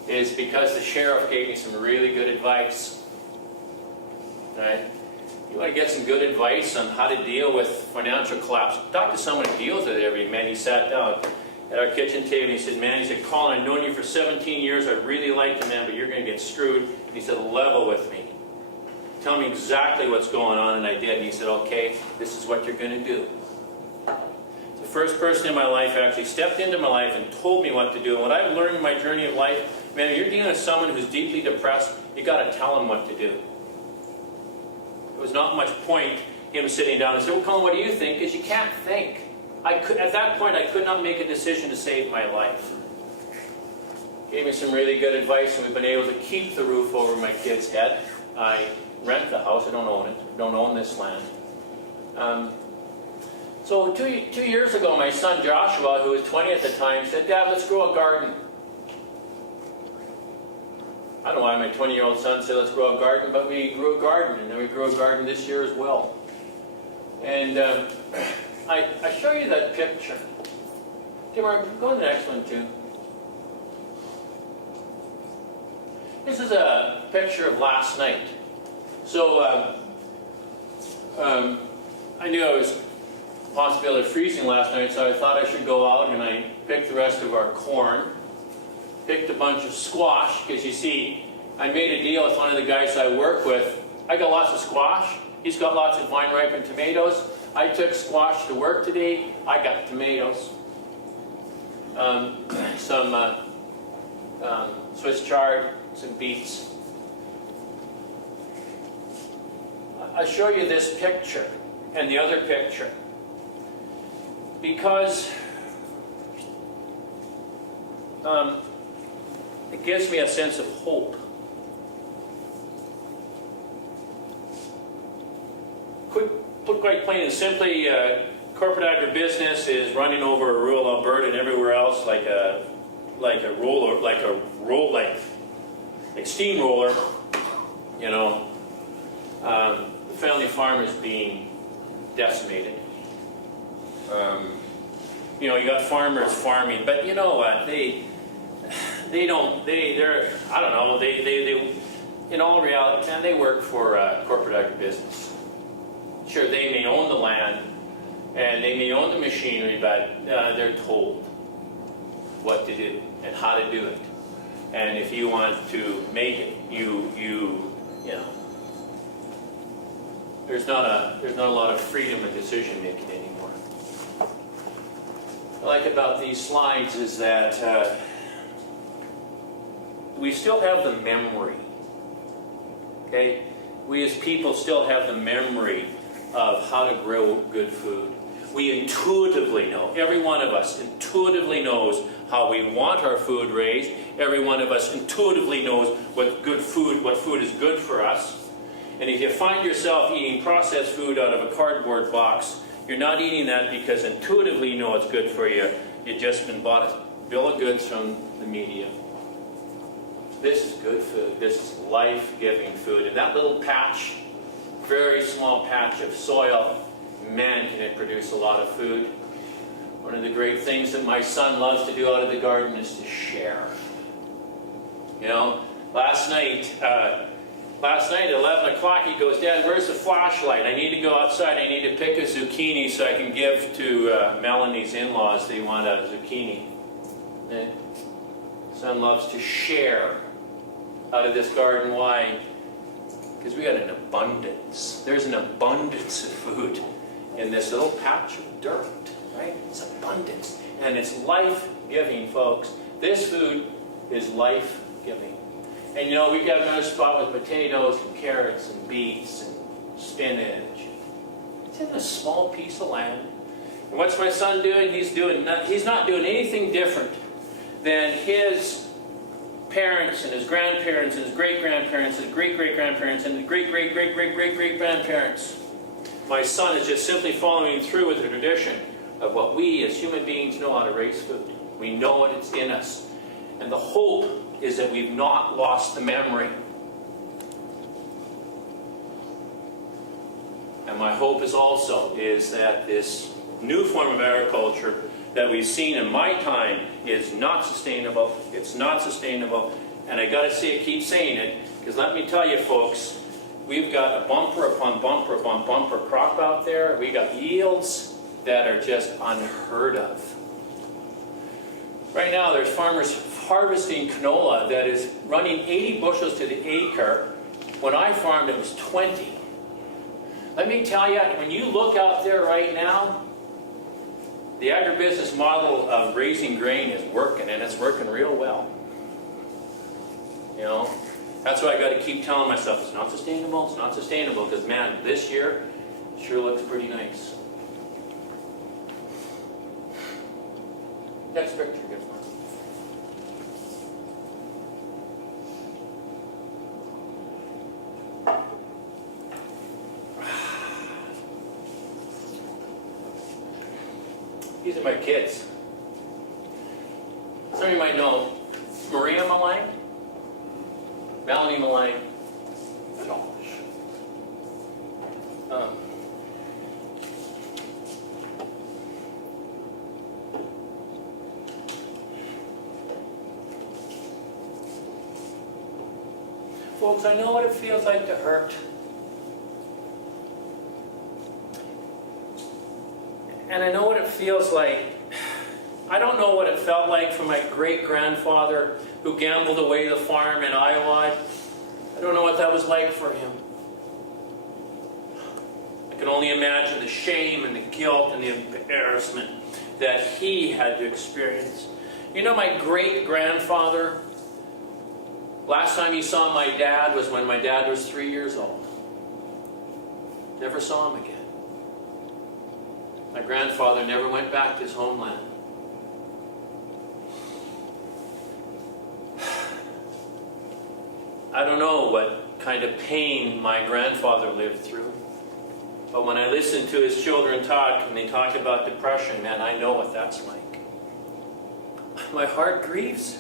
is because the sheriff gave me some really good advice. Right? You want to get some good advice on how to deal with financial collapse? Talk to someone who deals with it every man. He sat down at our kitchen table and he said, man, he said, Colin, I've known you for 17 years. I really like you, man, but you're going to get screwed. And he said, level with me. Tell me exactly what's going on. And I did. And he said, okay, this is what you're going to do. The first person in my life actually stepped into my life and told me what to do. And what I've learned in my journey of life, man, if you're dealing with someone who's deeply depressed, you got to tell them what to do. There was not much point him sitting down and saying, well, Colin, what do you think? Because you can't think. At that point, I could not make a decision to save my life. Gave me some really good advice, and we've been able to keep the roof over my kid's head. I rent the house. I don't own it. I don't own this land. So two years ago, my son Joshua, who was 20 at the time, said, Dad, let's grow a garden. I don't know why my 20-year-old son said, let's grow a garden, but we grew a garden, and then we grew a garden this year as well. And I show you that picture. Timur, go to the next one, too. This is a picture of last night. So, I knew I was possibility of freezing last night, so I thought I should go out and I picked the rest of our corn, picked a bunch of squash, because you see, I made a deal with one of the guys I work with. I got lots of squash. He's got lots of vine-ripened tomatoes. I took squash to work today. I got tomatoes. Some Swiss chard, some beets. I'll show you this picture and the other picture because it gives me a sense of hope. Put quite plain and simply, corporate agribusiness is running over rural Alberta and everywhere else like steamroller. You know, the family farm is being decimated. You know, you got farmers farming, but you know what? They're I don't know. They in all reality, man, they work for corporate agribusiness. Sure, they may own the land and they may own the machinery, but they're told what to do and how to do it. And if you want to make it, you know, there's not a lot of freedom in decision making anymore. What I like about these slides is that we still have the memory. Okay, we as people still have the memory of how to grow good food. We intuitively know, every one of us intuitively knows how we want our food raised. Every one of us intuitively knows what food is good for us. And if you find yourself eating processed food out of a cardboard box, you're not eating that because intuitively you know it's good for you. You've just been bought a bill of goods from the media. This is good food. This is life-giving food. And that little patch, very small patch of soil, man, can it produce a lot of food. One of the great things that my son loves to do out of the garden is to share. You know, last night at 11 o'clock, he goes, Dad, where's the flashlight? I need to go outside. I need to pick a zucchini so I can give to Melanie's in-laws. They want a zucchini. And son loves to share out of this garden. Why? Because we got an abundance. There's an abundance of food in this little patch of dirt, right? It's abundance. And it's life-giving, folks. This food is life-giving. And you know, we've got another spot with potatoes and carrots and beets and spinach. It's in a small piece of land. And what's my son doing? He's not doing anything different than his parents and his grandparents and his great-grandparents and his great-great-grandparents and his great-great-great-great-great-great-grandparents. My son is just simply following through with the tradition of what we as human beings know how to raise food. We know it, it's in us. And the hope is that we've not lost the memory. And my hope is also that this new form of agriculture that we've seen in my time is not sustainable. It's not sustainable. And I got to say it, keep saying it, because let me tell you, folks, we've got a bumper upon bumper upon bumper crop out there. We got yields that are just unheard of. Right now, there's farmers harvesting canola that is running 80 bushels to the acre. When I farmed, it was 20. Let me tell you, when you look out there right now, the agribusiness model of raising grain is working, and it's working real well. You know, that's why I got to keep telling myself it's not sustainable, it's not sustainable, because man, this year sure looks pretty nice. Next picture, good one. These are my kids. Some of you might know Maria Milang, Melanie Milang, Josh. Folks, I know what it feels like to hurt. And I know what it feels like. I don't know what it felt like for my great-grandfather who gambled away the farm in Iowa. I don't know what that was like for him. I can only imagine the shame and the guilt and the embarrassment that he had to experience. You know, my great-grandfather, last time he saw my dad was when my dad was 3 years old. Never saw him again. My grandfather never went back to his homeland. I don't know what kind of pain my grandfather lived through. But when I listen to his children talk, and they talk about depression, man, I know what that's like. My heart grieves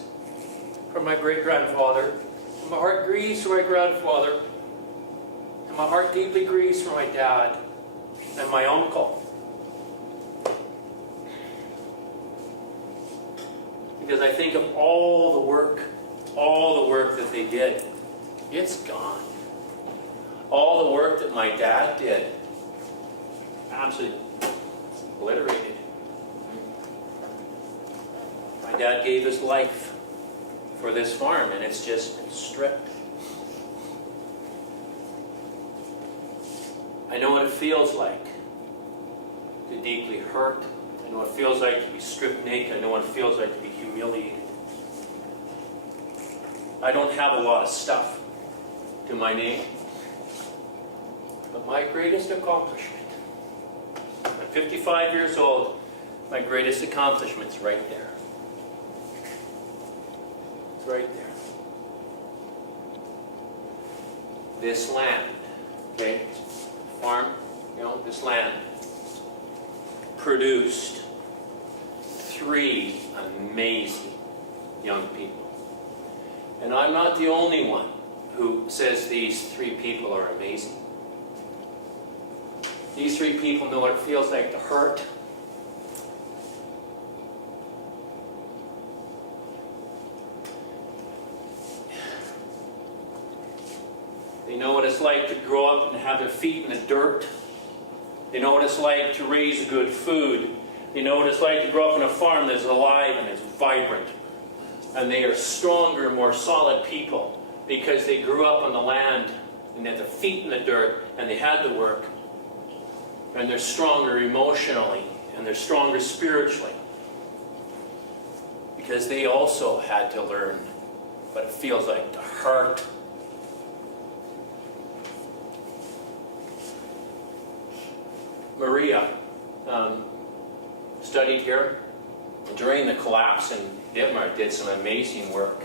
for my great-grandfather. My heart grieves for my grandfather. And my heart deeply grieves for my dad and my uncle. Because I think of all the work that they did. It's gone. All the work that my dad did, absolutely obliterated. My dad gave his life for this farm, and it's just been stripped. I know what it feels like to deeply hurt. I know what it feels like to be stripped naked. I know what it feels like to be humiliated. I don't have a lot of stuff to my name, but my greatest accomplishment, at 55 years old, my greatest accomplishment's right there. It's right there. This land, okay, farm, you know, this land produced 3 amazing young people. And I'm not the only one who says these 3 people are amazing. These 3 people know what it feels like to hurt. They know what it's like to grow up and have their feet in the dirt. They know what it's like to raise good food. They know what it's like to grow up on a farm that's alive and it's vibrant. And they are stronger, more solid people because they grew up on the land and had their feet in the dirt and they had to work. And they're stronger emotionally and they're stronger spiritually because they also had to learn what it feels like to hurt. Maria studied here during the collapse, and Dittmar did some amazing work.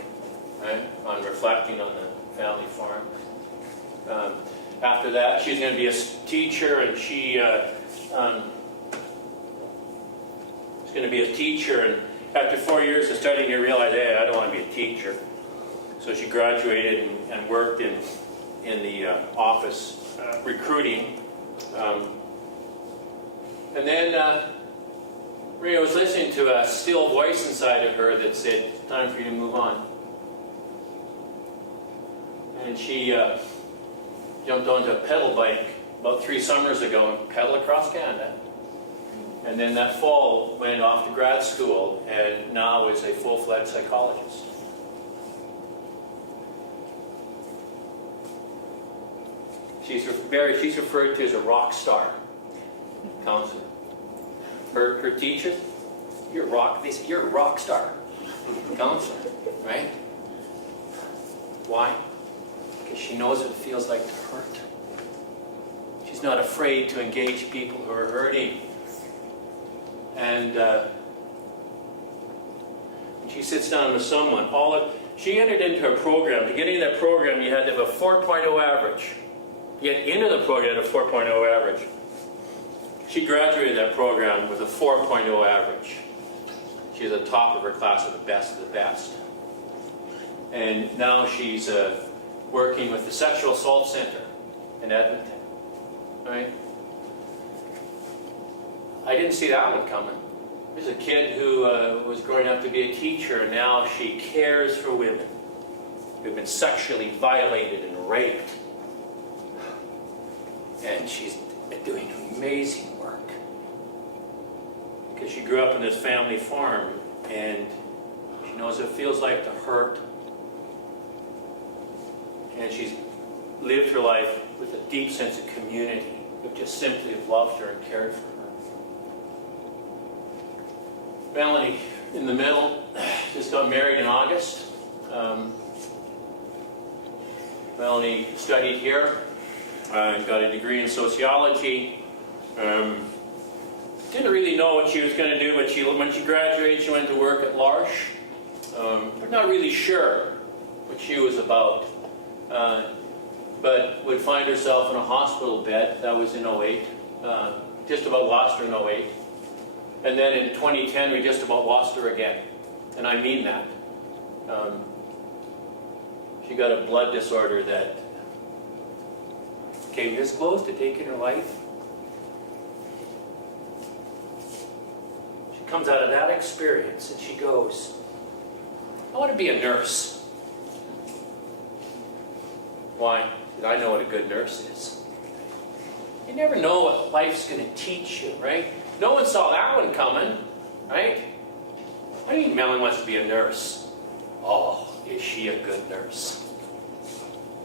right? On reflecting on the family farm. After that, she's going to be a teacher, and she's going to be a teacher. And after 4 years of studying, you realize, hey, I don't want to be a teacher. So she graduated and worked in the office recruiting. And then Maria was listening to a still voice inside of her that said, it's time for you to move on. And she jumped onto a pedal bike about 3 summers ago and pedaled across Canada. And then that fall went off to grad school and now is a full-fledged psychologist. She's referred to as a rock star counselor. Her teacher, they say, you're a rock star counselor, right? Why? Because she knows what it feels like to hurt. She's not afraid to engage people who are hurting. And when she sits down with someone, she entered into a program. To get into that program, you had to have a 4.0 average. To get into the program, you had a 4.0 average. She graduated that program with a 4.0 average. She's at the top of her class of the best of the best. And now she's working with the Sexual Assault Center in Edmonton. Right? I didn't see that one coming. There's a kid who was growing up to be a teacher, and now she cares for women who've been sexually violated and raped. And she's doing amazing work. Because she grew up in this family farm, and she knows what it feels like to hurt. And she's lived her life with a deep sense of community, who just simply have loved her and cared for her. Melanie, in the middle, just got married in August. Melanie studied here, got a degree in sociology. Didn't really know what she was going to do, but when she graduated, she went to work at L'Arche. But not really sure what she was about. But would find herself in a hospital bed. That was in 08. Just about lost her in 08. And then in 2010, we just about lost her again. And I mean that. She got a blood disorder that came this close to taking her life. She comes out of that experience and she goes, I want to be a nurse. Why? Because I know what a good nurse is. You never know what life's going to teach you, right? No one saw that one coming, right? What do you mean Melanie wants to be a nurse? Oh, is she a good nurse?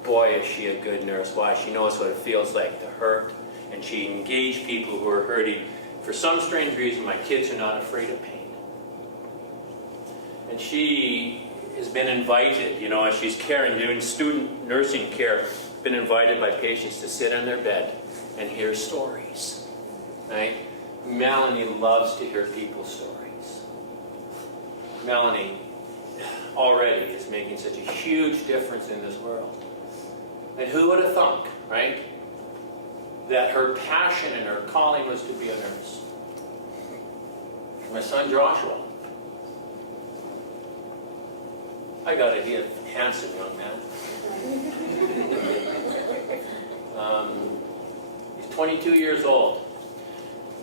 Boy, is she a good nurse. Why? She knows what it feels like to hurt, and she engaged people who are hurting. For some strange reason, my kids are not afraid of pain. And she has been invited, as she's caring, doing student nursing care, been invited by patients to sit on their bed and hear stories, right? Melanie loves to hear people's stories. Melanie already is making such a huge difference in this world. And who would have thunk, right, that her passion and her calling was to be a nurse? My son Joshua. I got it, he's a handsome young man. He's 22 years old.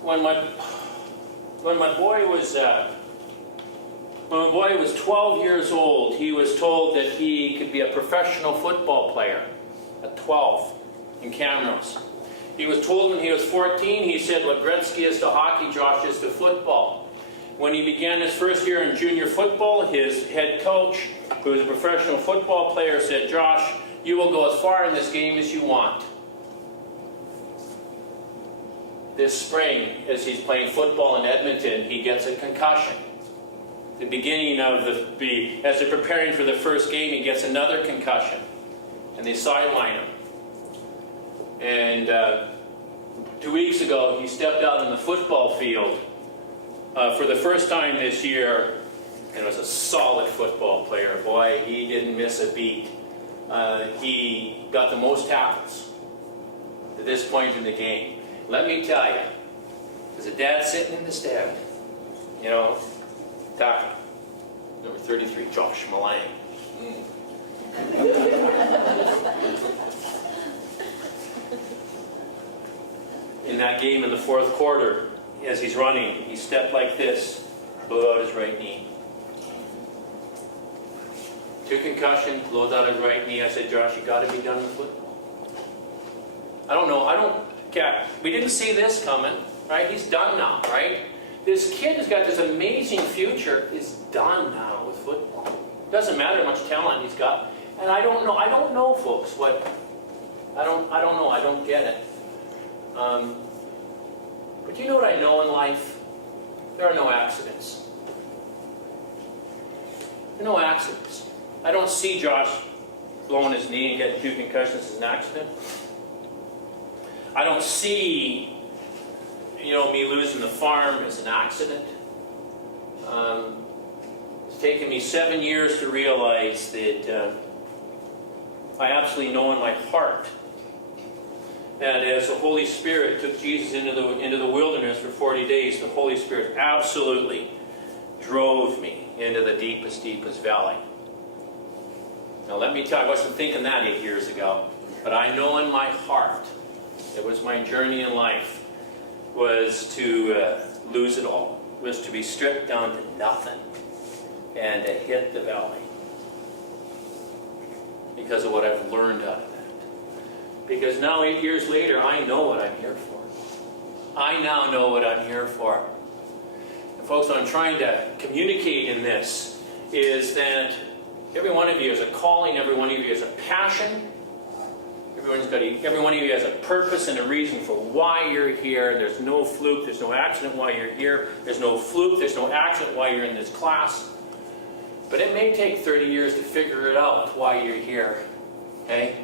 When my boy was 12 years old, he was told that he could be a professional football player at 12 in Camrose. He was told when he was 14, he said, what Gretzky is to hockey, Josh is to football. When he began his first year in junior football, his head coach, who was a professional football player, said, Josh, you will go as far in this game as you want. This spring, as he's playing football in Edmonton, he gets a concussion. The beginning of as they're preparing for the first game, he gets another concussion. And they sideline him. And 2 weeks ago, he stepped out on the football field for the first time this year and was a solid football player. Boy, he didn't miss a beat. He got the most tackles to this point in the game. Let me tell you, there's a dad sitting in the stand, you know, tackle, number 33, Josh Milang. In that game in the fourth quarter, as he's running, he stepped like this, blew out his right knee. 2 concussions, blew out his right knee. I said, Josh, you got to be done with football. I don't know. We didn't see this coming, right? He's done now, right? This kid has got this amazing future, is done now with football. Doesn't matter how much talent he's got. And I don't know, folks, I don't know, I don't get it. But you know what I know in life? There are no accidents. There are no accidents. I don't see Josh blowing his knee and getting 2 concussions as an accident. I don't see, me losing the farm as an accident. It's taken me 7 years to realize that I absolutely know in my heart that as the Holy Spirit took Jesus into the wilderness for 40 days, the Holy Spirit absolutely drove me into the deepest valley. Now let me tell you, I wasn't thinking that 8 years ago, but I know in my heart it was my journey in life was to lose it all, was to be stripped down to nothing and to hit the valley because of what I've learned out of that. Because now 8 years later, I know what I'm here for. I now know what I'm here for. And folks, what I'm trying to communicate in this is that every one of you has a calling, every one of you has a passion, every one of you has a purpose and a reason for why you're here. There's no fluke, there's no accident while you're here. There's no fluke, there's no accident while you're in this class. But it may take 30 years to figure it out why you're here. Okay?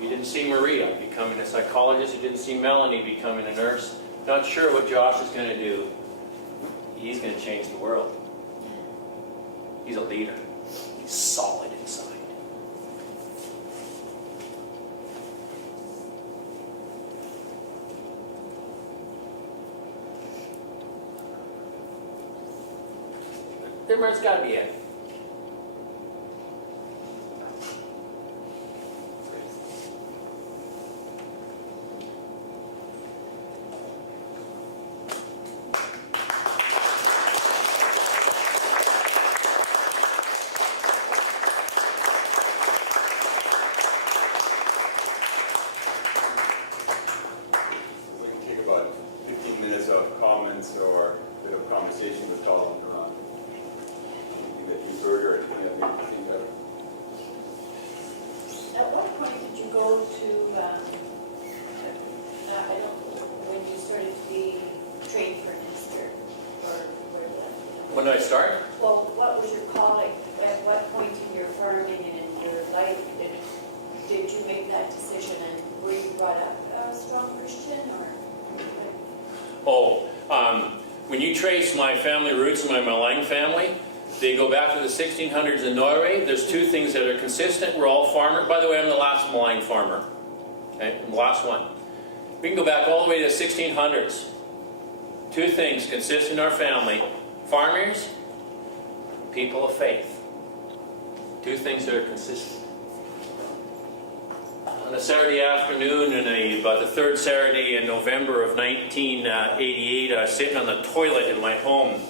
You didn't see Maria becoming a psychologist. You didn't see Melanie becoming a nurse. Not sure what Josh is going to do. He's going to change the world. He's a leader. He's solid inside. There's got to be it. Or a bit of conversation with Colin Milang. Anything that you've heard or anything that made you think of? At what point did you go to, I don't know, when you started to be trained for an minister? When did I start? Well, what was your calling? At what point in your farming and in your life did you make that decision? And were you brought up a strong Christian or? When you trace my family roots in my Milang family, they go back to the 1600s in Norway. There's 2 things that are consistent. We're all farmers. By the way, I'm the last Milang farmer. Okay, I'm the last one. We can go back all the way to the 1600s. 2 things consist in our family: farmers, people of faith. 2 things that are consistent. On a Saturday afternoon, about the 3rd Saturday in November of 1988, I was sitting on the toilet in my home.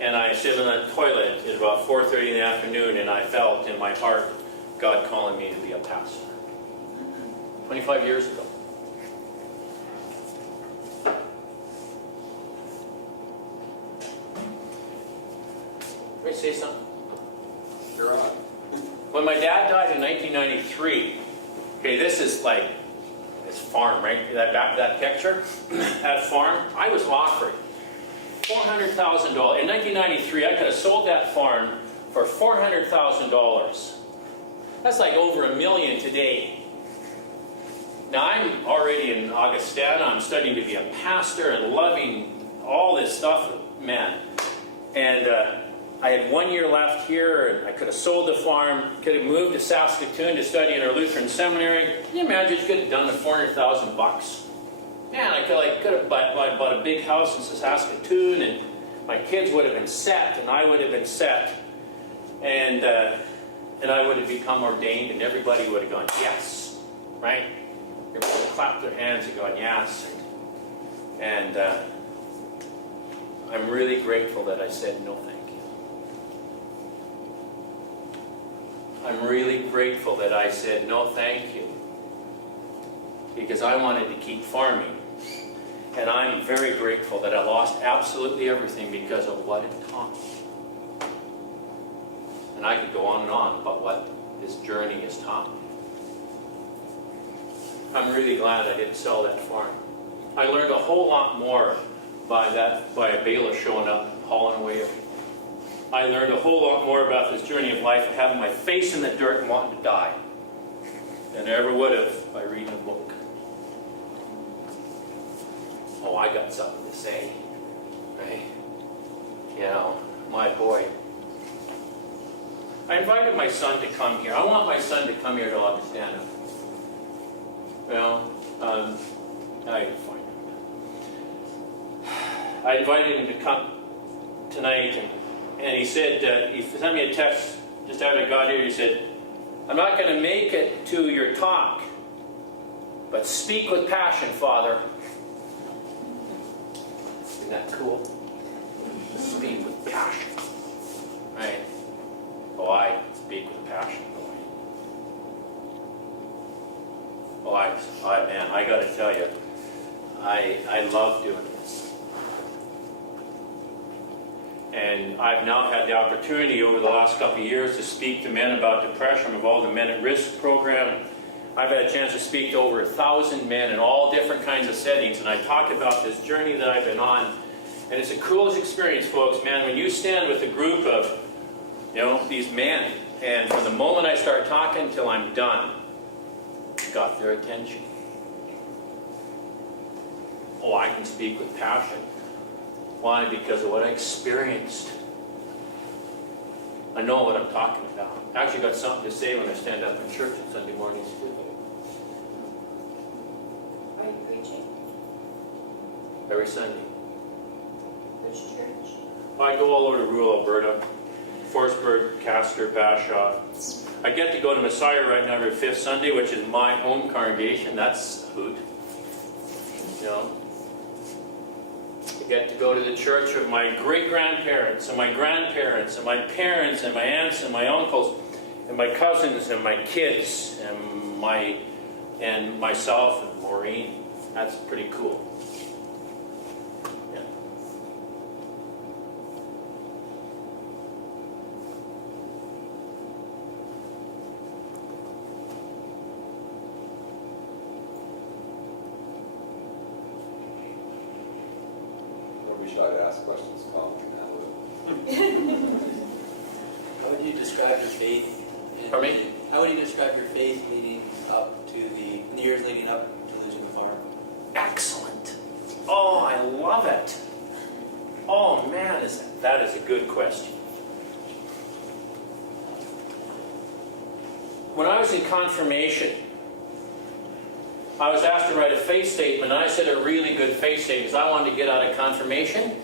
And I was sitting on the toilet at about 4:30 in the afternoon, and I felt in my heart God calling me to be a pastor. 25 years ago. Can I say something? You're on. When my dad died in 1993, okay, this is like this farm, right? That picture, that farm, I was offered $400,000. In 1993, I could have sold that farm for $400,000. That's like over $1 million today. Now, I'm already in Augustana. I'm studying to be a pastor and loving all this stuff, man. And I had 1 year left here, and I could have sold the farm, could have moved to Saskatoon to study in our Lutheran seminary. Can you imagine? You could have done the $400,000. Man, I could have bought a big house in Saskatoon, and my kids would have been set, and I would have been set, and I would have become ordained, and everybody would have gone, yes, right? Everybody would have clapped their hands and gone, yes. And I'm really grateful that I said no thank you. I'm really grateful that I said no thank you, because I wanted to keep farming. And I'm very grateful that I lost absolutely everything because of what it taught me. And I could go on and on about what this journey has taught me. I'm really glad I didn't sell that farm. I learned a whole lot more by a bailiff showing up and hauling away everything. I learned a whole lot more about this journey of life and having my face in the dirt and wanting to die than I ever would have by reading a book. Oh, I got something to say, right? You know, my boy. I invited my son to come here. I want my son to come here to understand it. Well, I can find him. I invited him to come tonight, and he said, he sent me a text just after I got here. He said, I'm not going to make it to your talk, but speak with passion, Father. Isn't that cool? Speak with passion. Right? Oh, I speak with passion, boy. Oh, man, I got to tell you, I love doing this. And I've now had the opportunity over the last couple of years to speak to men about depression, involved in the Men at Risk program. I've had a chance to speak to over 1,000 men in all different kinds of settings, and I talk about this journey that I've been on. And it's the coolest experience, folks, man, when you stand with a group of, these men, and from the moment I start talking till I'm done, got their attention. Oh, I can speak with passion. Why? Because of what I experienced. I know what I'm talking about. I actually got something to say when I stand up in church on Sunday mornings too. Are you preaching? Every Sunday. Which church? I go all over to rural Alberta. Forsberg, Castor, Bashaw. I get to go to Messiah right now every 5th Sunday, which is my home congregation. That's a hoot. I get to go to the church of my great-grandparents and my grandparents and my parents and my aunts and my uncles and my cousins and my kids and myself and Maureen. That's pretty cool. We should ask questions, Colin. How would you describe your faith? Pardon me? How would you describe your faith leading up to in the years leading up to losing the farm? Excellent. Oh, I love it. Oh, man, that is a good question. When I was in confirmation, I was asked to write a faith statement, and I said a really good faith statement because I wanted to get out of confirmation,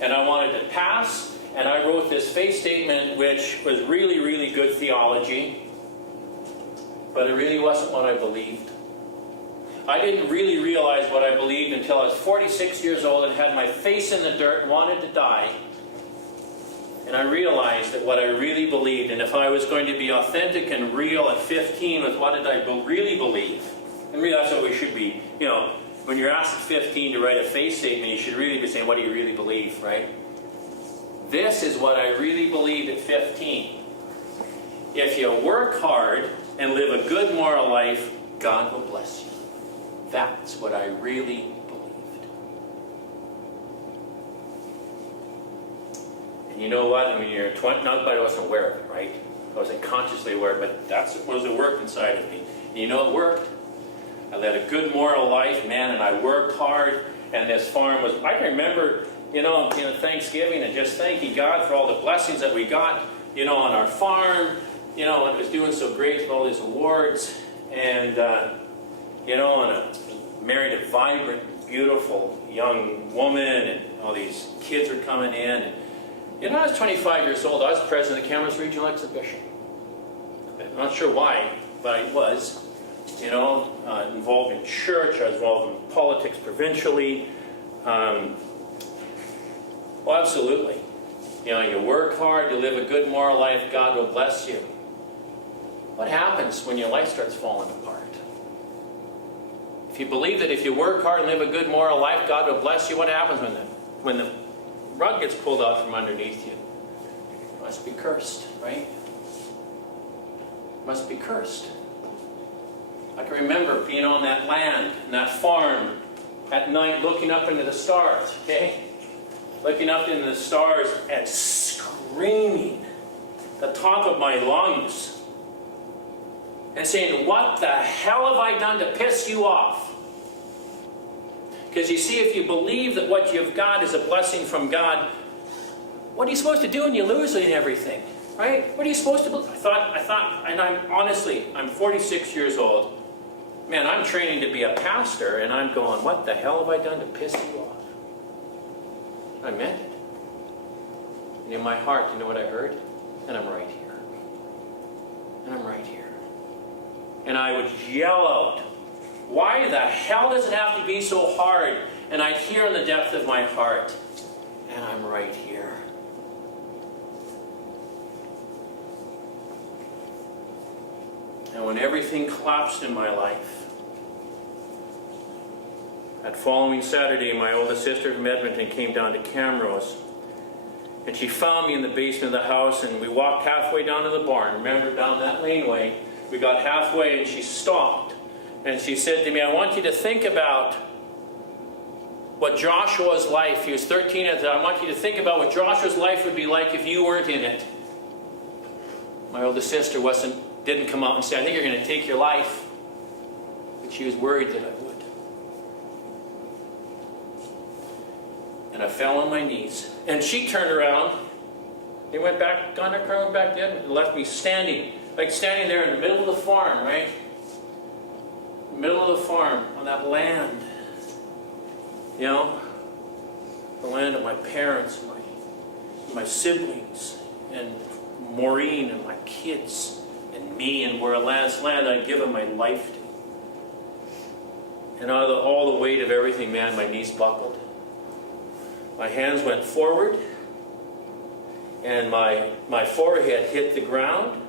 and I wanted to pass, and I wrote this faith statement, which was really, really good theology, but it really wasn't what I believed. I didn't really realize what I believed until I was 46 years old and had my face in the dirt and wanted to die. And I realized that what I really believed, and if I was going to be authentic and real at 15 with what did I really believe, and really that's what we should be, when you're asked at 15 to write a faith statement, you should really be saying, what do you really believe, right? This is what I really believed at 15. If you work hard and live a good moral life, God will bless you. That's what I really believed. And you know what? I mean, you're 20, not that I wasn't aware of it, right? I wasn't consciously aware, but that's was at work inside of me. And you know it worked. I led a good moral life, man, and I worked hard. And this farm was, I can remember, Thanksgiving and just thanking God for all the blessings that we got, on our farm, and it was doing so great with all these awards. And, and I married a vibrant, beautiful young woman, and all these kids were coming in. And, I was 25 years old. I was president of the Cameras Regional Exhibition. I'm not sure why, but I was. Involved in church. I was involved in politics provincially. Well, absolutely. You work hard, you live a good moral life, God will bless you. What happens when your life starts falling apart? If you believe that if you work hard and live a good moral life, God will bless you, what happens when the rug gets pulled out from underneath you? You must be cursed, right? You must be cursed. I can remember being on that land, and that farm, at night looking up into the stars, okay? Looking up into the stars and screaming at the top of my lungs and saying, what the hell have I done to piss you off? Because you see, if you believe that what you've got is a blessing from God, what are you supposed to do when you lose everything? Right? What are you supposed to do? I thought, and I'm 46 years old. Man, I'm training to be a pastor, and I'm going, what the hell have I done to piss you off? I meant it. And in my heart, you know what I heard? And I'm right here. And I'm right here. And I would yell out, why the hell does it have to be so hard? And I'd hear in the depth of my heart, and I'm right here. And when everything collapsed in my life, that following Saturday, my oldest sister from Edmonton came down to Camrose. And she found me in the basement of the house, and we walked halfway down to the barn. Remember, down that laneway, we got halfway, and she stopped. And she said to me, I want you to think about what Joshua's life, he was 13 at the time, I want you to think about what Joshua's life would be like if you weren't in it. My oldest sister didn't come out and say, I think you're going to take your life. But she was worried that I would. And I fell on my knees. And she turned around. They went back, got in her car, went back to Edmonton, and left me standing there in the middle of the farm, right? Middle of the farm, on that land. The land of my parents, my siblings, and Maureen, and my kids, and me, and where last land I'd given my life to. And out of all the weight of everything, man, my knees buckled. My hands went forward, and my forehead hit the ground,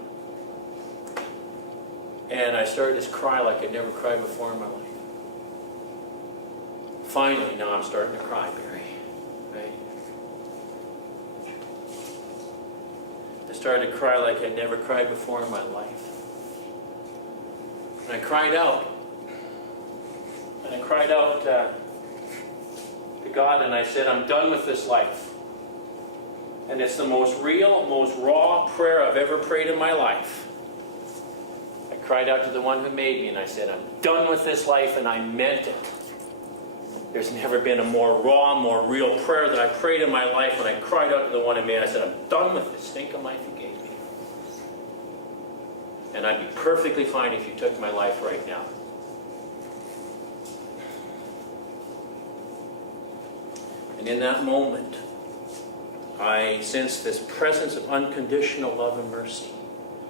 and I started to cry like I'd never cried before in my life. Finally, now I'm starting to cry, Barry. Right? I started to cry like I'd never cried before in my life. And I cried out. And I cried out to God, and I said, I'm done with this life. And it's the most real, most raw prayer I've ever prayed in my life. I cried out to the one who made me, and I said, I'm done with this life, and I meant it. There's never been a more raw, more real prayer that I prayed in my life when I cried out to the one who made me. I said, I'm done with this stinking life you gave me. And I'd be perfectly fine if you took my life right now. And in that moment, I sensed this presence of unconditional love and mercy.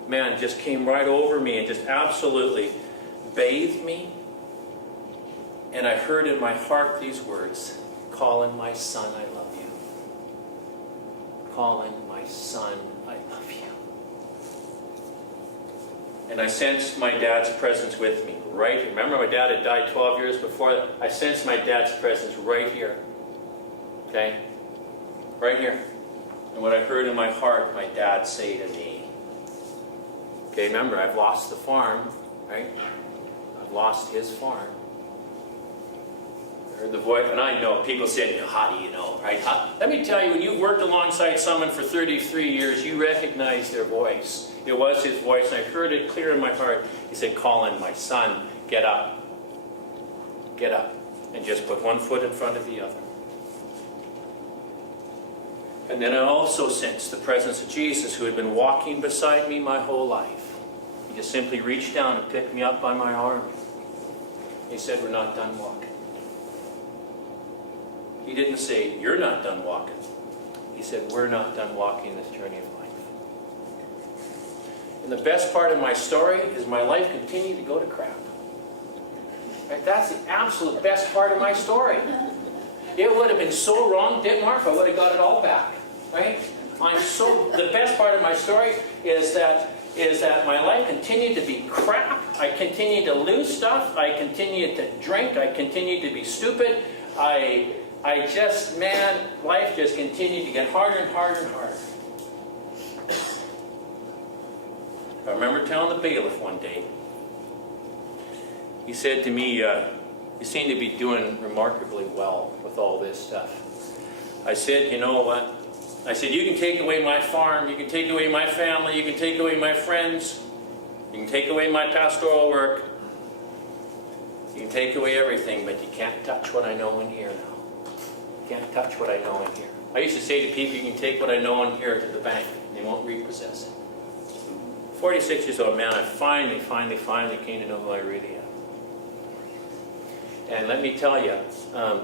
Man, just came right over me and just absolutely bathed me. And I heard in my heart these words, Colin, my son, I love you. Colin, my son, I love you. And I sensed my dad's presence with me, right here. Remember, my dad had died 12 years before that? I sensed my dad's presence right here. Okay? Right here. And what I heard in my heart, my dad say to me. Okay, remember, I've lost the farm, right? I've lost his farm. I heard the voice, and I know, people say, how do you know, right? Let me tell you, when you've worked alongside someone for 33 years, you recognize their voice. It was his voice, and I heard it clear in my heart. He said, Colin, my son, get up. get up and just put one foot in front of the other. And then I also sensed the presence of Jesus, who had been walking beside me my whole life. He just simply reached down and picked me up by my arm. He said, "We're not done walking." He didn't say, "You're not done walking." He said, "We're not done walking this journey of life." And the best part of my story is my life continued to go to crap. Right? That's the absolute best part of my story. It would have been so wrong, Ditmar, if I would have got it all back. Right? The best part of my story is that my life continued to be crap. I continued to lose stuff. I continued to drink. I continued to be stupid. Life just continued to get harder and harder and harder. I remember telling the bailiff one day, he said to me, "You seem to be doing remarkably well with all this stuff." I said, "You know what?" I said, "You can take away my farm, you can take away my family, you can take away my friends, you can take away my pastoral work, you can take away everything, but you can't touch what I know in here now. You can't touch what I know in here." I used to say to people, "You can take what I know in here to the bank, and they won't repossess it." 46 years old, man, I finally came to know who I really am. And let me tell you,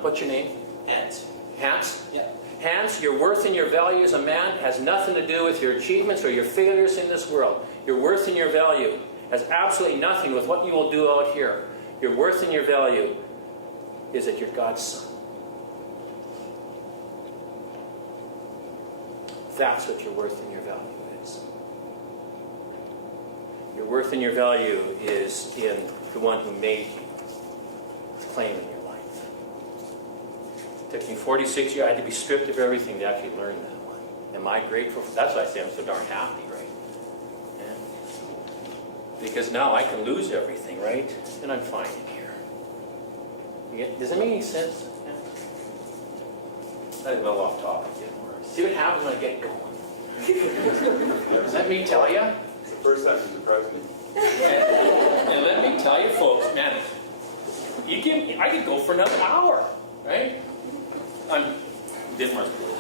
what's your name? Hans. Hans? Yeah. Hans, your worth and your value as a man has nothing to do with your achievements or your failures in this world. Your worth and your value has absolutely nothing with what you will do out here. Your worth and your value is that you're God's son. That's what your worth and your value is. Your worth and your value is in the one who made you. It's claim in your life. It took me 46 years. I had to be stripped of everything to actually learn that one. Am I grateful for that? That's why I say I'm so darn happy, right? Yeah. Because now I can lose everything, right? And I'm fine in here. Does that make any sense? Yeah. I didn't go off topic yet. See what happens when I get going. Let me tell you. It's the first time you surprised me. And let me tell you, folks, man, I could go for another hour, right? Ditmar's good.